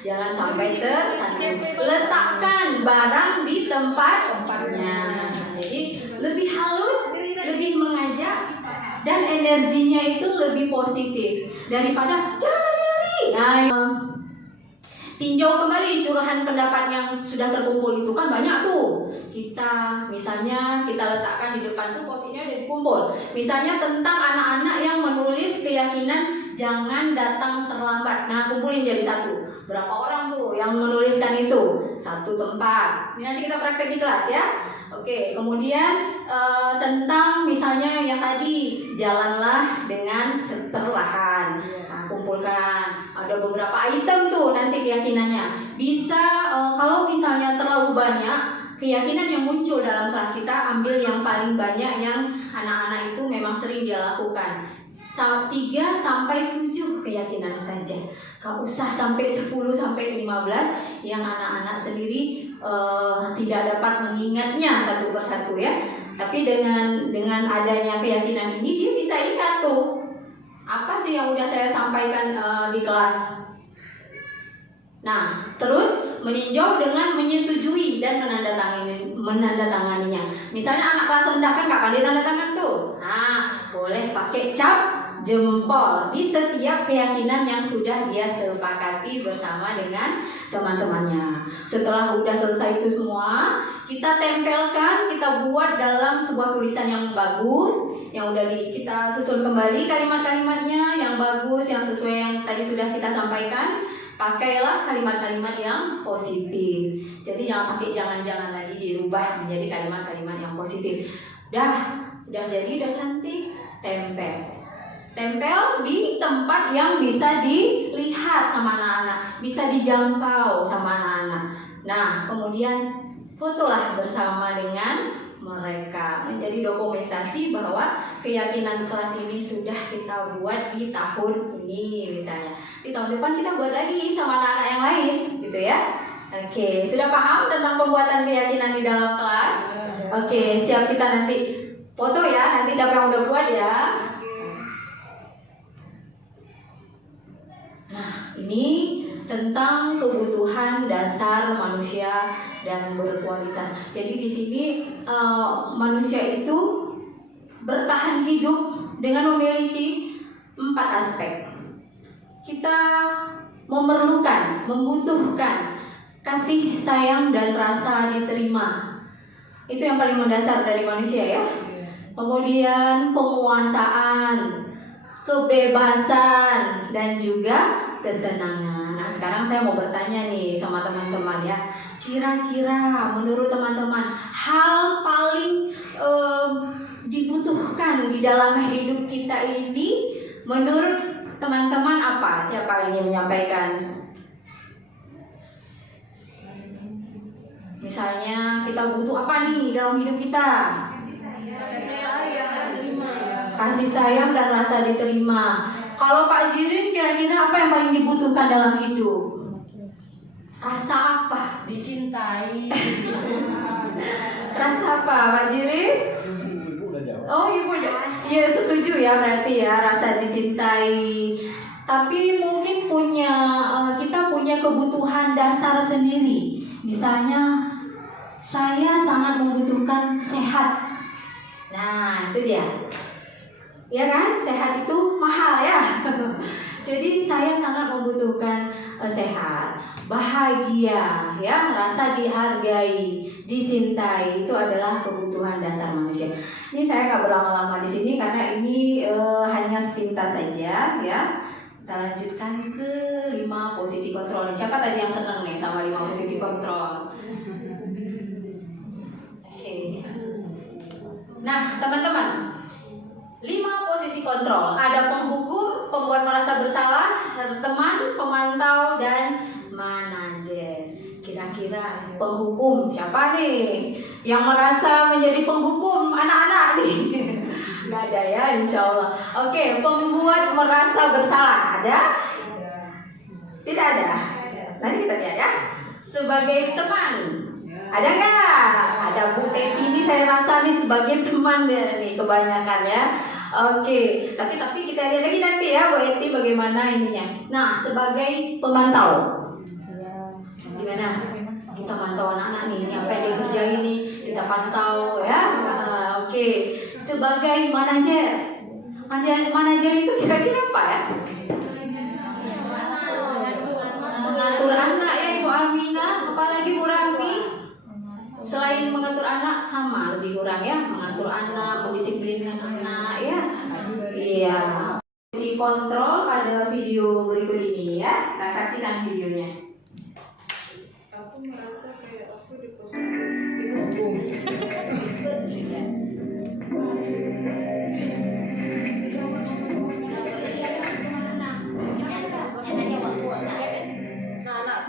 jangan sampai tersandung. Letakkan barang di tempatnya. Jadi lebih halus, lebih mengajak. Dan energinya itu lebih positif daripada jangan lari-lari. Nah, tinjau kembali curahan pendapat yang sudah terkumpul itu kan banyak tuh. Kita misalnya kita letakkan di depan tuh posisinya udah dikumpul. Misalnya tentang anak-anak yang menulis keyakinan jangan datang terlambat. Nah, kumpulin jadi satu. Berapa orang tuh yang menuliskan itu? Satu tempat. Ini nanti kita praktek di kelas ya. Oke, kemudian tentang misalnya yang tadi, jalanlah dengan perlahan. Nah, kumpulkan. Ada beberapa item tuh nanti keyakinannya. Bisa kalau misalnya terlalu banyak keyakinan yang muncul dalam kelas kita, ambil yang paling banyak yang anak-anak itu memang sering dia lakukan. 3 sampai 7 keyakinan saja. Gak usah sampai 10 sampai 15 yang anak-anak sendiri tidak dapat mengingatnya satu persatu ya. Tapi dengan adanya keyakinan ini dia bisa ingat tuh apa sih yang udah saya sampaikan di kelas. Nah, terus meninjau dengan menyetujui dan menandatanganinya. Misalnya anak kelas rendah kan nggak pandai tanda tangan tuh. Nah, boleh pakai cap jempol di setiap keyakinan yang sudah dia sepakati bersama dengan teman-temannya. Setelah udah selesai itu semua, kita tempelkan, kita buat dalam sebuah tulisan yang bagus, yang udah kita susun kembali kalimat-kalimatnya yang bagus, yang sesuai yang tadi sudah kita sampaikan. Pakailah kalimat-kalimat yang positif. Jadi jangan pakai jangan-jangan lagi, dirubah menjadi kalimat-kalimat yang positif. Udah jadi, udah cantik, tempel di tempat yang bisa dilihat sama anak-anak, bisa dijangkau sama anak-anak. Nah, kemudian fotolah bersama dengan mereka, menjadi dokumentasi bahwa keyakinan kelas ini sudah kita buat di tahun ini misalnya. Di tahun depan kita buat lagi sama anak-anak yang lain, gitu ya. Oke, sudah paham tentang pembuatan keyakinan di dalam kelas? Oke, siap, kita nanti foto ya, nanti siapa yang udah buat ya. Nah, ini tentang kebutuhan dasar manusia dan berkualitas. Jadi di sini manusia itu bertahan hidup dengan memiliki 4 aspek. Kita membutuhkan kasih sayang dan rasa diterima. Itu yang paling mendasar dari manusia ya. Kemudian penguasaan, kebebasan, dan juga kesenangan. Nah, sekarang saya mau bertanya nih sama teman-teman ya. Kira-kira menurut teman-teman hal paling dibutuhkan di dalam hidup kita ini menurut teman-teman apa? Siapa yang ingin menyampaikan? Misalnya kita butuh apa nih dalam hidup kita? Kasih sayang dan rasa diterima. Kalau Pak Jirin kira-kira apa yang paling dibutuhkan dalam hidup? Rasa apa? Dicintai. Rasa apa Pak Jirin? Oh, ibu ya setuju ya, berarti ya rasa dicintai. Tapi mungkin kita punya kebutuhan dasar sendiri. Misalnya saya sangat membutuhkan sehat. Nah, itu dia. Ya kan, sehat itu mahal ya. Jadi saya sangat membutuhkan sehat, bahagia, ya, rasa dihargai, dicintai, itu adalah kebutuhan dasar manusia. Ini saya nggak berlama-lama di sini karena ini hanya sepintas saja, ya. Kita lanjutkan ke 5 posisi kontrol. Siapa tadi yang senang nih sama 5 posisi kontrol? Oke. Nah, teman-teman, 5 posisi kontrol. Ada penghukum, pembuat merasa bersalah, teman, pemantau, dan manajer. Kira-kira penghukum siapa nih? Yang merasa menjadi penghukum anak-anak nih? Gak ada ya, insya Allah. Oke, pembuat merasa bersalah ada? Tidak ada? Nanti kita lihat ya. Sebagai teman, ada nggak? Ada Bu Eti ini, saya rasa nih sebagai teman deh nih kebanyakan ya. Oke, tapi kita lihat lagi nanti ya Bu Eti bagaimana ininya. Nah, sebagai pemantau, gimana? Kita pantau anak-anak nih, ini apa yang dia kerjain nih, kita pantau ya. Oke, sebagai manajer, manajer itu kira-kira apa ya? Mengatur anak ya Ibu Aminah, apalagi Bu Rami. Selain mengatur anak sama lebih kurang ya, mengatur anak, mendisiplinkan anak ya. Iya. Di kontrol pada video berikut ini ya. Kita saksikan videonya. Aku merasa kayak aku di posisi hukum.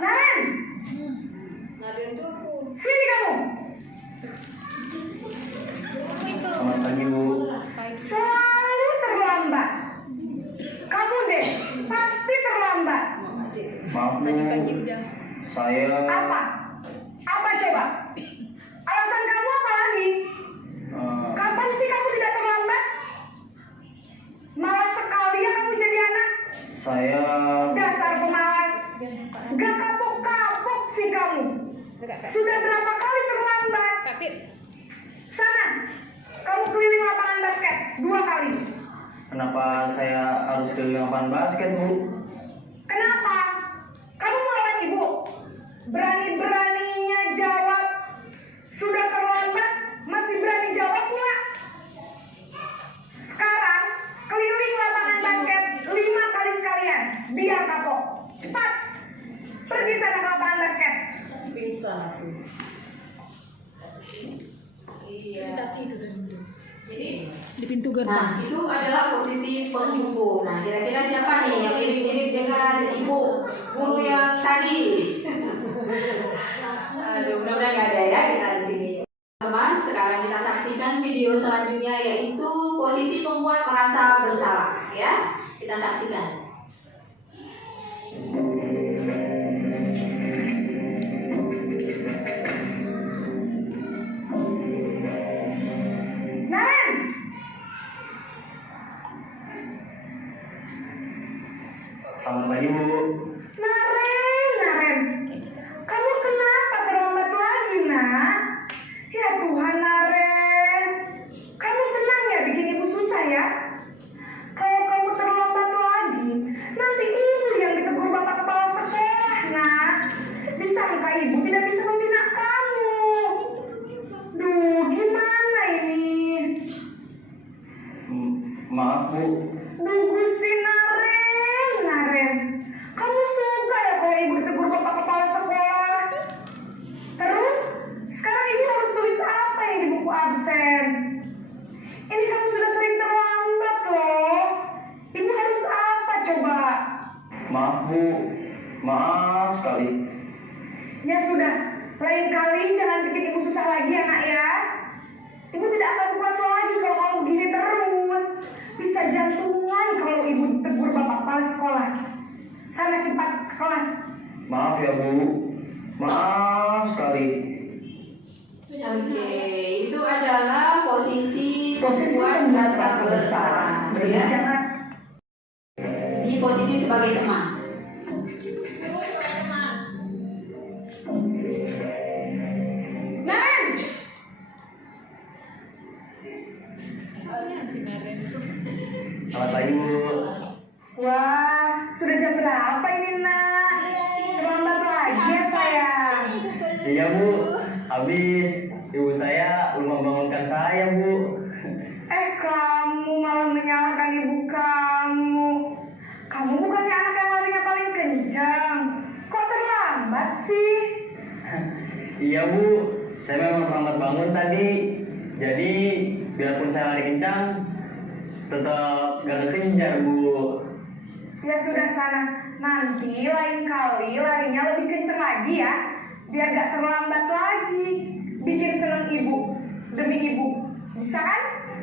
Naren, sini kamu. Selamat pagi Bu. Selalu terlambat. Kamu deh, pasti terlambat. Maaf Bu. Saya Apa? Apa coba? Alasan kamu apa lagi? Kapan sih kamu tidak terlambat? Malas sekali ya kamu jadi anak. saya Dasar pemalas. Gak kapok-kapok sih kamu. Sudah berapa kali terlambat? Sana, kamu keliling lapangan basket 2 kali. kenapa saya harus keliling lapangan basket Bu? Kenapa? Kamu melawan ibu. Berani-beraninya jawab. Sudah terlambat, masih berani jawab pula. Sekarang, keliling lapangan basket 5 kali sekalian. Biar kapok. Cepat. Pergi sana ke lapangan basket. Bisa aku. Iya. Jadi Di pintu gerbang. nah, itu adalah posisi penghubung. Nah, kira-kira siapa nih yang mirip-mirip dengan ibu guru yang tadi? Aduh, mudah-mudahan nggak ada ya kita di sini. Teman, sekarang kita saksikan video selanjutnya yaitu posisi pembuat merasa bersalah. Ya, kita saksikan. Naren, Selamat pagi Bu. Naren. Kamu kenapa terlambat lagi, nak? Ya Tuhan, Naren. Kamu senang ya bikin ibu susah ya? Kalau kamu terlambat lagi, nanti ibu yang ditegur bapak kepala sekolah, nak. Disangka ibu tidak bisa membina kamu. Duh, gimana ini? Maaf Bu. Duh, Gusti Naren. Kamu suka ya kalau ibu ditegur bapak kepala sekolah? Terus, sekarang ibu harus tulis apa ini di buku absen? Ini kamu sudah sering terlambat loh. Ibu harus apa coba? Maaf Bu. Maaf sekali. Ya sudah, lain kali jangan bikin ibu susah lagi ya nak ya. Ibu tidak akan kuat lagi kalau kamu begini terus. Bisa jantungan kalau ibu ditegur bapak kepala sekolah. Sana cepat ke kelas. Maaf ya Bu. Maaf sekali. Oke, itu adalah posisi Posisi pembuat merasa bersalah. ya. Berbicara. Di posisi sebagai teman. Naren, Selamat pagi Bu. wah, sudah jam berapa ini nak? Terlambat lagi ya sayang. Iya Bu. Habis ibu saya belum membangunkan saya Bu. Kamu malah menyalahkan ibu kamu. Kamu bukannya anak yang larinya paling kencang. Kok terlambat sih? Iya Bu. Saya memang terlambat bangun tadi. Jadi biarpun saya lari kencang, tetap gak kekejar Bu. Ya sudah sana. Nanti lain kali larinya lebih kencang lagi ya. Biar gak terlambat lagi. Bikin seneng ibu. Demi ibu. Bisa kan?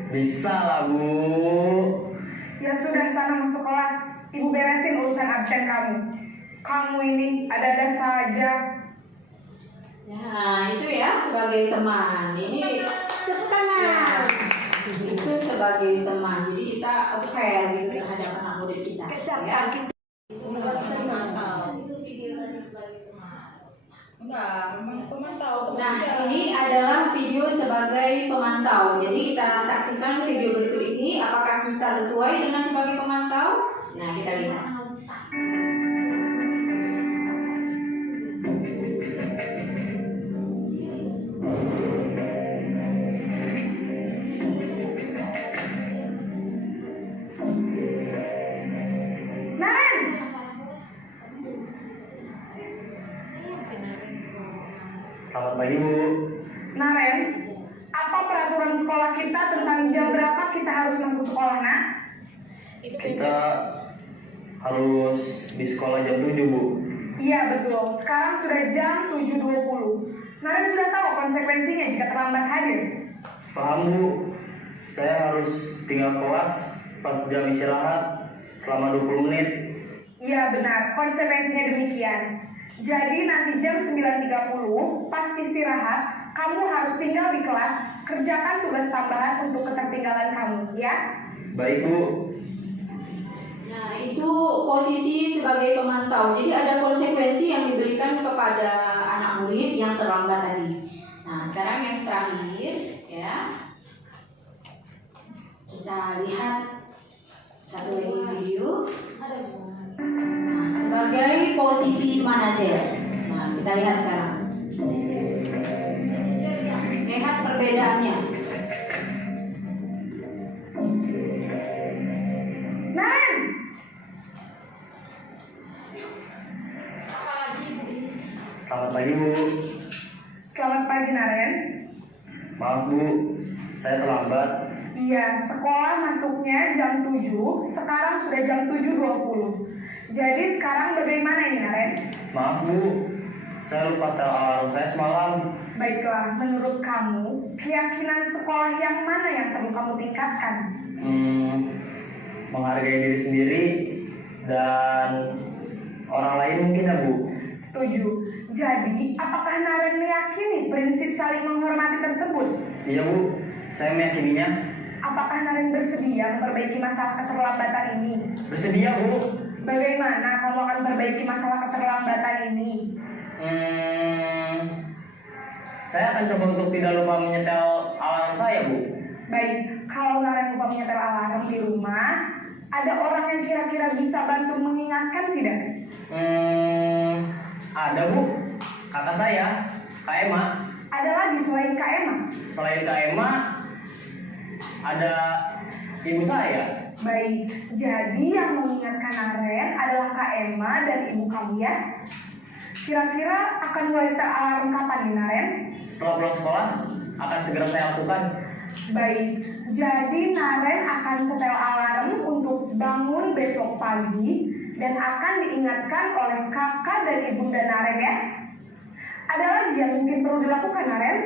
Bisa lah Bu. Ya sudah sana masuk kelas. Ibu beresin urusan absen kamu. Kamu ini ada-ada saja. Nah, itu ya sebagai teman. Ini tepuk tangan. Itu sebagai teman. Jadi kita fair gitu terhadap anak muda kita. Ya. Itu video tadi sebagai teman. Enggak, memang pemantau. Nah, ini adalah video sebagai pemantau. Jadi kita saksikan video berikut ini. Apakah kita sesuai dengan sebagai pemantau? Nah, kita lihat. Naren, Selamat pagi Bu. Naren, apa peraturan sekolah kita tentang jam berapa kita harus masuk sekolah, nak? Kita harus di sekolah jam 7, Bu. Iya betul, sekarang sudah jam 7.20. Naren sudah tahu konsekuensinya jika terlambat hadir. Paham, Bu. Saya harus tinggal kelas pas jam istirahat selama 20 menit. Iya benar, konsekuensinya demikian. Jadi nanti jam 9.30 pas istirahat, kamu harus tinggal di kelas, kerjakan tugas tambahan untuk ketertinggalan kamu, ya? Baik, Bu. Nah, itu posisi sebagai pemantau. Jadi ada konsekuensi yang diberikan kepada anak murid yang terlambat tadi. Nah, sekarang yang terakhir ya. Kita lihat satu lagi video. Nah, sebagai posisi manajer. Nah, kita lihat sekarang. Lihat perbedaannya. Naren! Selamat pagi, Bu. Selamat pagi, Naren. Maaf, Bu. Saya terlambat. Iya, sekolah masuknya jam 7, sekarang sudah jam 7.20. Jadi sekarang bagaimana ini, Naren? Maaf, Bu. Saya lupa setel alarm saya semalam. Baiklah, menurut kamu, keyakinan sekolah yang mana yang perlu kamu tingkatkan? Menghargai diri sendiri dan orang lain mungkin, ya, Bu. Setuju. Jadi, apakah Naren meyakini prinsip saling menghormati tersebut? Iya, Bu. Saya meyakininya. Apakah Naren bersedia memperbaiki masalah keterlambatan ini? Bersedia, Bu. Bagaimana kamu akan perbaiki masalah keterlambatan ini? Saya akan coba untuk tidak lupa menyetel alarm saya, Bu. Baik, kalau Naren lupa menyetel alarm di rumah, ada orang yang kira-kira bisa bantu mengingatkan tidak? Ada, Bu. Kakak saya, Kak Emma. Ada lagi selain Kak Emma? Selain Kak Emma, ada ibu saya. Baik, jadi yang mengingatkan Naren adalah Kak Emma dan ibu kamu, ya? Kira-kira akan mulai setel alarm kapan nih, Naren? Setelah pulang sekolah, akan segera saya lakukan. Baik, jadi Naren akan setel alarm untuk bangun besok pagi dan akan diingatkan oleh kakak dan ibunda Naren, ya? Ada lagi yang mungkin perlu dilakukan, Naren?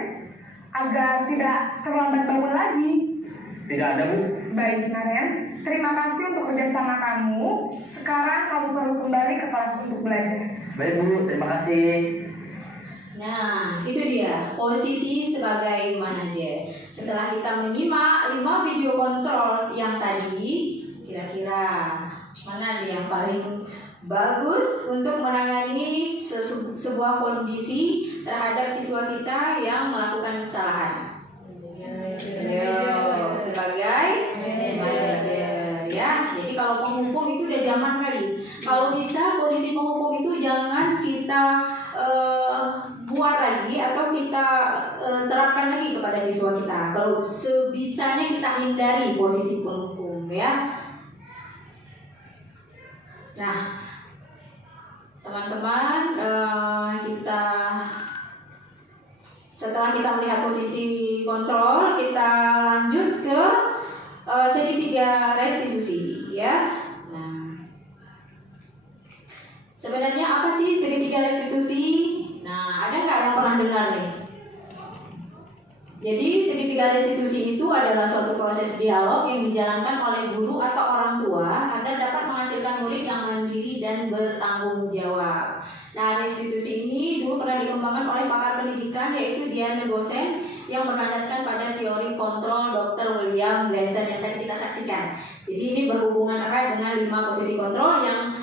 Agar tidak terlambat bangun lagi. Tidak ada, Bu. Baik, Naren. Terima kasih untuk kerjasama kamu. Sekarang kamu perlu kembali ke kelas untuk belajar. Baik, Bu. Terima kasih. Nah, itu dia posisi sebagai manajer. Setelah kita menyimak 5 video kontrol yang tadi, kira-kira mana nih yang paling bagus untuk menangani sebuah kondisi terhadap siswa kita yang melakukan kesalahan? Sebagai manajer, ya. Jadi kalau penghukum itu udah zaman kali. Kalau bisa posisi penghukum itu jangan kita buat lagi atau kita terapkan lagi kepada siswa kita. Kalau sebisanya kita hindari posisi penghukum, ya. Nah, teman-teman, setelah kita melihat posisi kontrol, kita lanjut ke segitiga restitusi, ya. Nah, sebenarnya apa sih segitiga restitusi? Nah, ada nggak yang pernah dengar nih? Jadi segitiga restitusi itu adalah suatu proses dialog yang dijalankan oleh guru atau orang tua agar dapat menghasilkan murid yang mandiri dan bertanggung jawab. Nah, restitusi ini dulu pernah dikembangkan oleh pakar pendidikan yaitu Diane Gosen yang berlandaskan pada teori kontrol Dr. William Glasser yang tadi kita saksikan. Jadi ini berhubungan erat dengan 5 posisi kontrol yang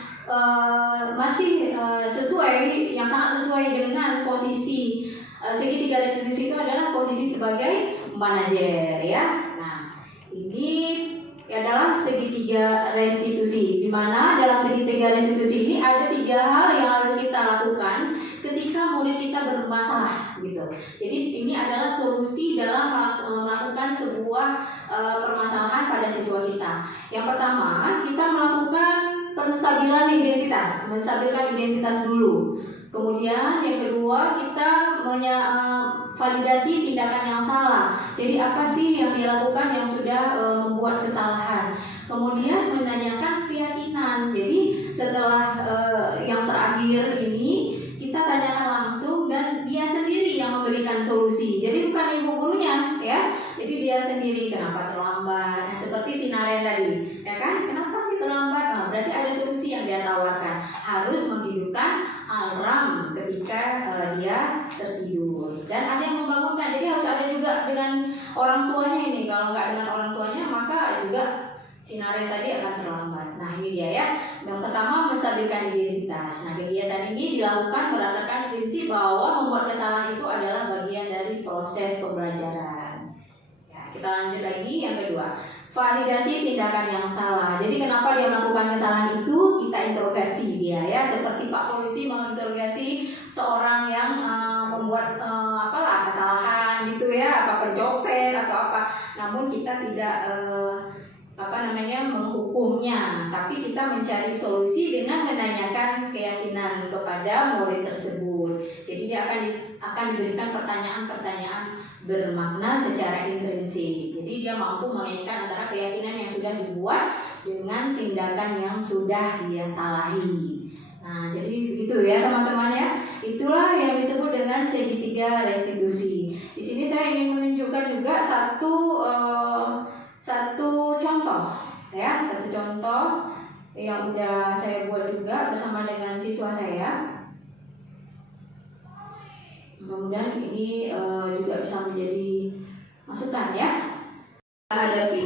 masih sesuai, yang sangat sesuai dengan posisi segitiga restitusi itu adalah posisi sebagai manajer, ya. Nah, ini adalah segitiga restitusi, di mana dalam segitiga restitusi ini ada 3 hal yang harus kita lakukan ketika murid kita bermasalah, gitu. Jadi ini adalah solusi dalam melakukan sebuah permasalahan pada siswa kita. Yang pertama, kita melakukan menstabilkan identitas dulu. Kemudian yang kedua, kita validasi tindakan yang salah. Jadi apa sih yang dia lakukan yang sudah membuat kesalahan. Kemudian menanyakan keyakinan. Jadi setelah yang terakhir ini kita tanyakan langsung dan dia sendiri yang memberikan solusi. Jadi bukan ibu gurunya, ya. Jadi dia sendiri kenapa terlambat. Nah, seperti Sinaren tadi, ya kan? Kenapa sih terlambat? Nah, berarti ada solusi yang dia tawarkan. Harus menghidupkan alarm ketika dia tertidur. Dan ada yang membangunkan. Jadi harus ada juga dengan orang tuanya ini. Kalau nggak dengan orang tuanya, maka juga Sinaren tadi akan terlambat. Nah, ini dia ya. Yang pertama, menstabilkan identitas. Nah, kegiatan ini dilakukan berdasarkan prinsip bahwa membuat kesalahan itu adalah bagian dari proses pembelajaran. Ya, kita lanjut lagi yang kedua. Validasi tindakan yang salah. Jadi kenapa dia melakukan kesalahan itu? Kita interogasi dia ya. Seperti Pak Polisi menginterogasi seorang yang membuat kesalahan gitu ya, apa pencopet atau apa. Namun kita tidak menghukumnya, tapi kita mencari solusi dengan menanyakan keyakinan kepada murid tersebut. Jadi dia akan diberikan pertanyaan-pertanyaan bermakna secara intrinsik. Jadi dia mampu mengaitkan antara keyakinan yang sudah dibuat dengan tindakan yang sudah dia salahi. Nah, jadi begitu ya teman-teman ya. Itulah yang disebut dengan segitiga restitusi. Di sini saya ingin menunjukkan juga satu contoh ya, satu contoh yang udah saya buat juga bersama dengan siswa saya. Mudah-mudahan ini juga bisa menjadi masukan ya. Hadapi.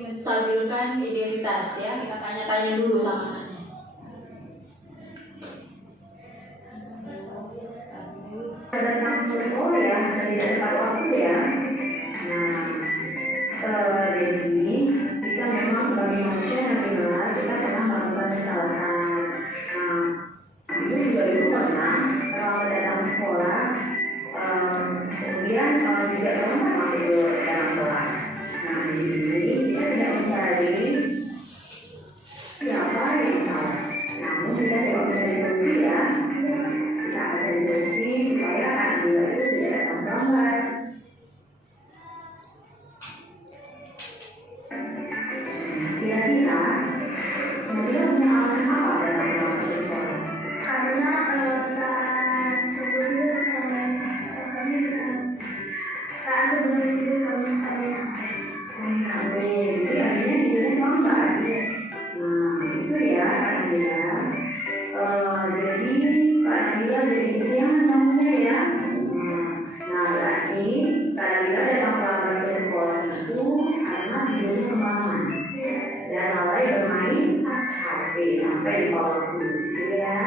Menstabilkan identitas ya, kita tanya-tanya dulu sama anaknya. Datang ke sekolah ya, tidak tepat waktu ya. Nah, jadi kita memang sebagai manusia yang benar, kita pernah melakukan kesalahan. Nah, itu juga dulu pernah kalau datang ke sekolah, kemudian juga pernah masuk ke dalam kelas. Nah, di sini kita tidak mencari siapa yang salah, namun kita coba mencari solusi ya. Kita ada solusi supaya anak juga itu tidak datang terlambat. Kira-kira kemudian punya alasan apa dalam melakukan sekolah? Karena saat sebelum itu jadi akhirnya tidurnya terlambat. Nah itu ya Kak Nabila. Jadi Kak Nabila jadi kesiangan bangunnya ya. Nah berarti Kak Nabila datang terlambat ke sekolah itu karena tidurnya kemalaman dan lalai bermain HP sampai di bawah waktu ya.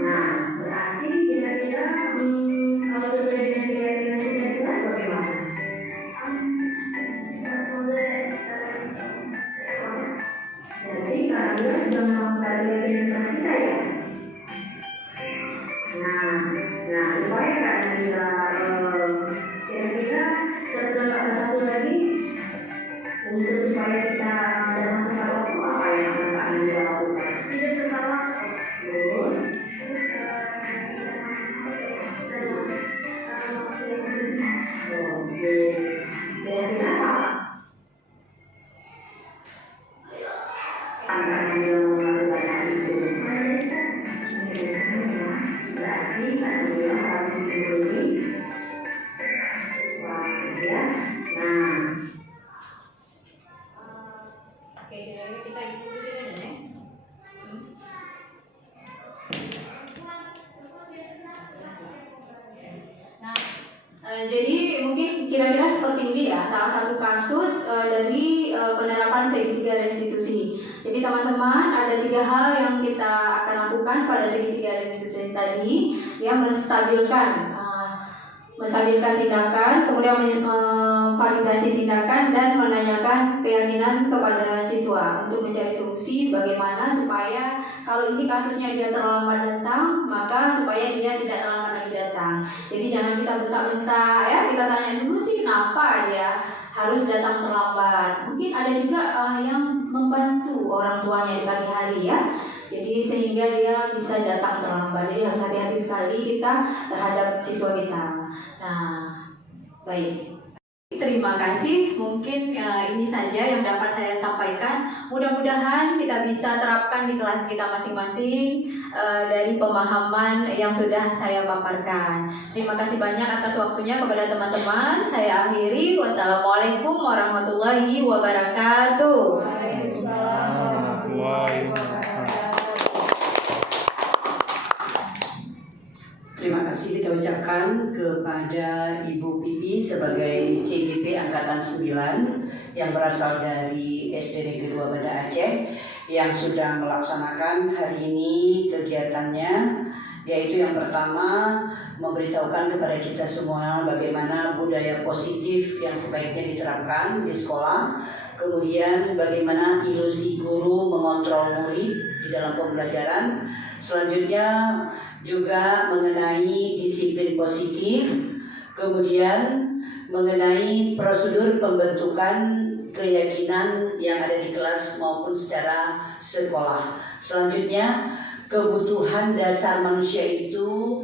Nah berarti kira-kira kalau sesuai dengan keyakinan kita jelas bagaimana? Nah, supaya kita kira-kira satu lagi untuk supaya kita dalam tepat waktu apa yang akan kita lakukan? Tidak tepat waktu. Oke. Kira-kira apa? Oke, kita ikuti sini aja ya. Jadi mungkin kira-kira seperti ini ya, salah satu kasus dari penerapan segitiga restitusi. Jadi teman-teman, ada 3 hal yang kita akan lakukan pada segitiga restitusi tadi, yang menstabilkan tindakan, kemudian validasi tindakan, dan menanyakan keyakinan kepada siswa untuk mencari solusi bagaimana supaya kalau ini kasusnya dia terlambat datang, maka supaya dia tidak terlambat lagi datang. Jadi jangan kita bentak-bentak ya, kita tanya dulu sih kenapa dia harus datang terlambat. Mungkin ada juga yang membantu orang tuanya di pagi hari ya. Jadi sehingga dia bisa datang terlambat. Jadi harus hati-hati sekali kita terhadap siswa kita. Nah, baik. Terima kasih. Mungkin ini saja yang dapat saya sampaikan. Mudah-mudahan kita bisa terapkan di kelas kita masing-masing dari pemahaman yang sudah saya paparkan. Terima kasih banyak atas waktunya kepada teman-teman. Saya akhiri. Wassalamualaikum warahmatullahi wabarakatuh. Waalaikumsalam warahmatullahi wabarakatuh. Terima kasih kita ucapkan kepada Ibu Pipi sebagai CGP Angkatan 9 yang berasal dari SD Negeri 2 Banda Aceh yang sudah melaksanakan hari ini kegiatannya, yaitu yang pertama memberitahukan kepada kita semua bagaimana budaya positif yang sebaiknya diterapkan di sekolah, kemudian bagaimana ilusi guru mengontrol murid di dalam pembelajaran, selanjutnya juga mengenai disiplin positif, kemudian mengenai prosedur pembentukan keyakinan yang ada di kelas maupun secara sekolah. Selanjutnya kebutuhan dasar manusia itu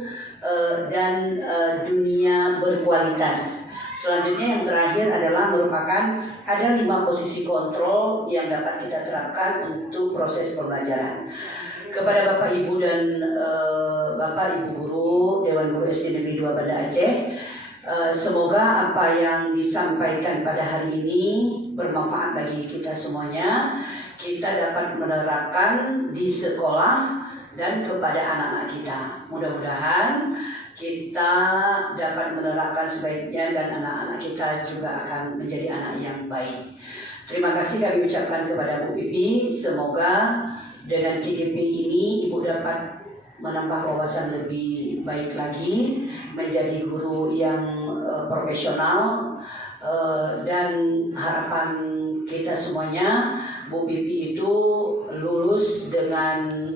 dan dunia berkualitas. Selanjutnya yang terakhir adalah merupakan ada 5 posisi kontrol yang dapat kita terapkan untuk proses pembelajaran. Kepada Bapak Ibu dan Bapak Ibu Guru Dewan Guru SD Negeri 2 Banda Aceh, semoga apa yang disampaikan pada hari ini bermanfaat bagi kita semuanya. Kita dapat menerapkan di sekolah dan kepada anak-anak kita. Mudah-mudahan kita dapat menerapkan sebaiknya dan anak-anak kita juga akan menjadi anak yang baik. Terima kasih kami ucapkan kepada Bu Pipi. Semoga dengan CGP ini Ibu dapat menambah wawasan lebih baik lagi, menjadi guru yang profesional, dan harapan kita semuanya Bu Pipi itu lulus dengan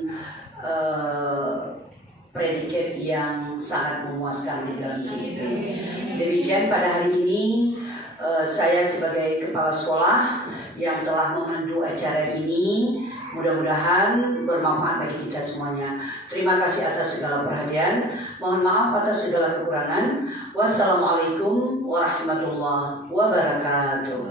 predikat yang sangat memuaskan di dalam CGP. Demikian pada hari ini saya sebagai kepala sekolah yang telah memandu acara ini, mudah-mudahan bermanfaat bagi kita semuanya. Terima kasih atas segala perhatian. Mohon maaf atas segala kekurangan. Wassalamualaikum warahmatullahi wabarakatuh.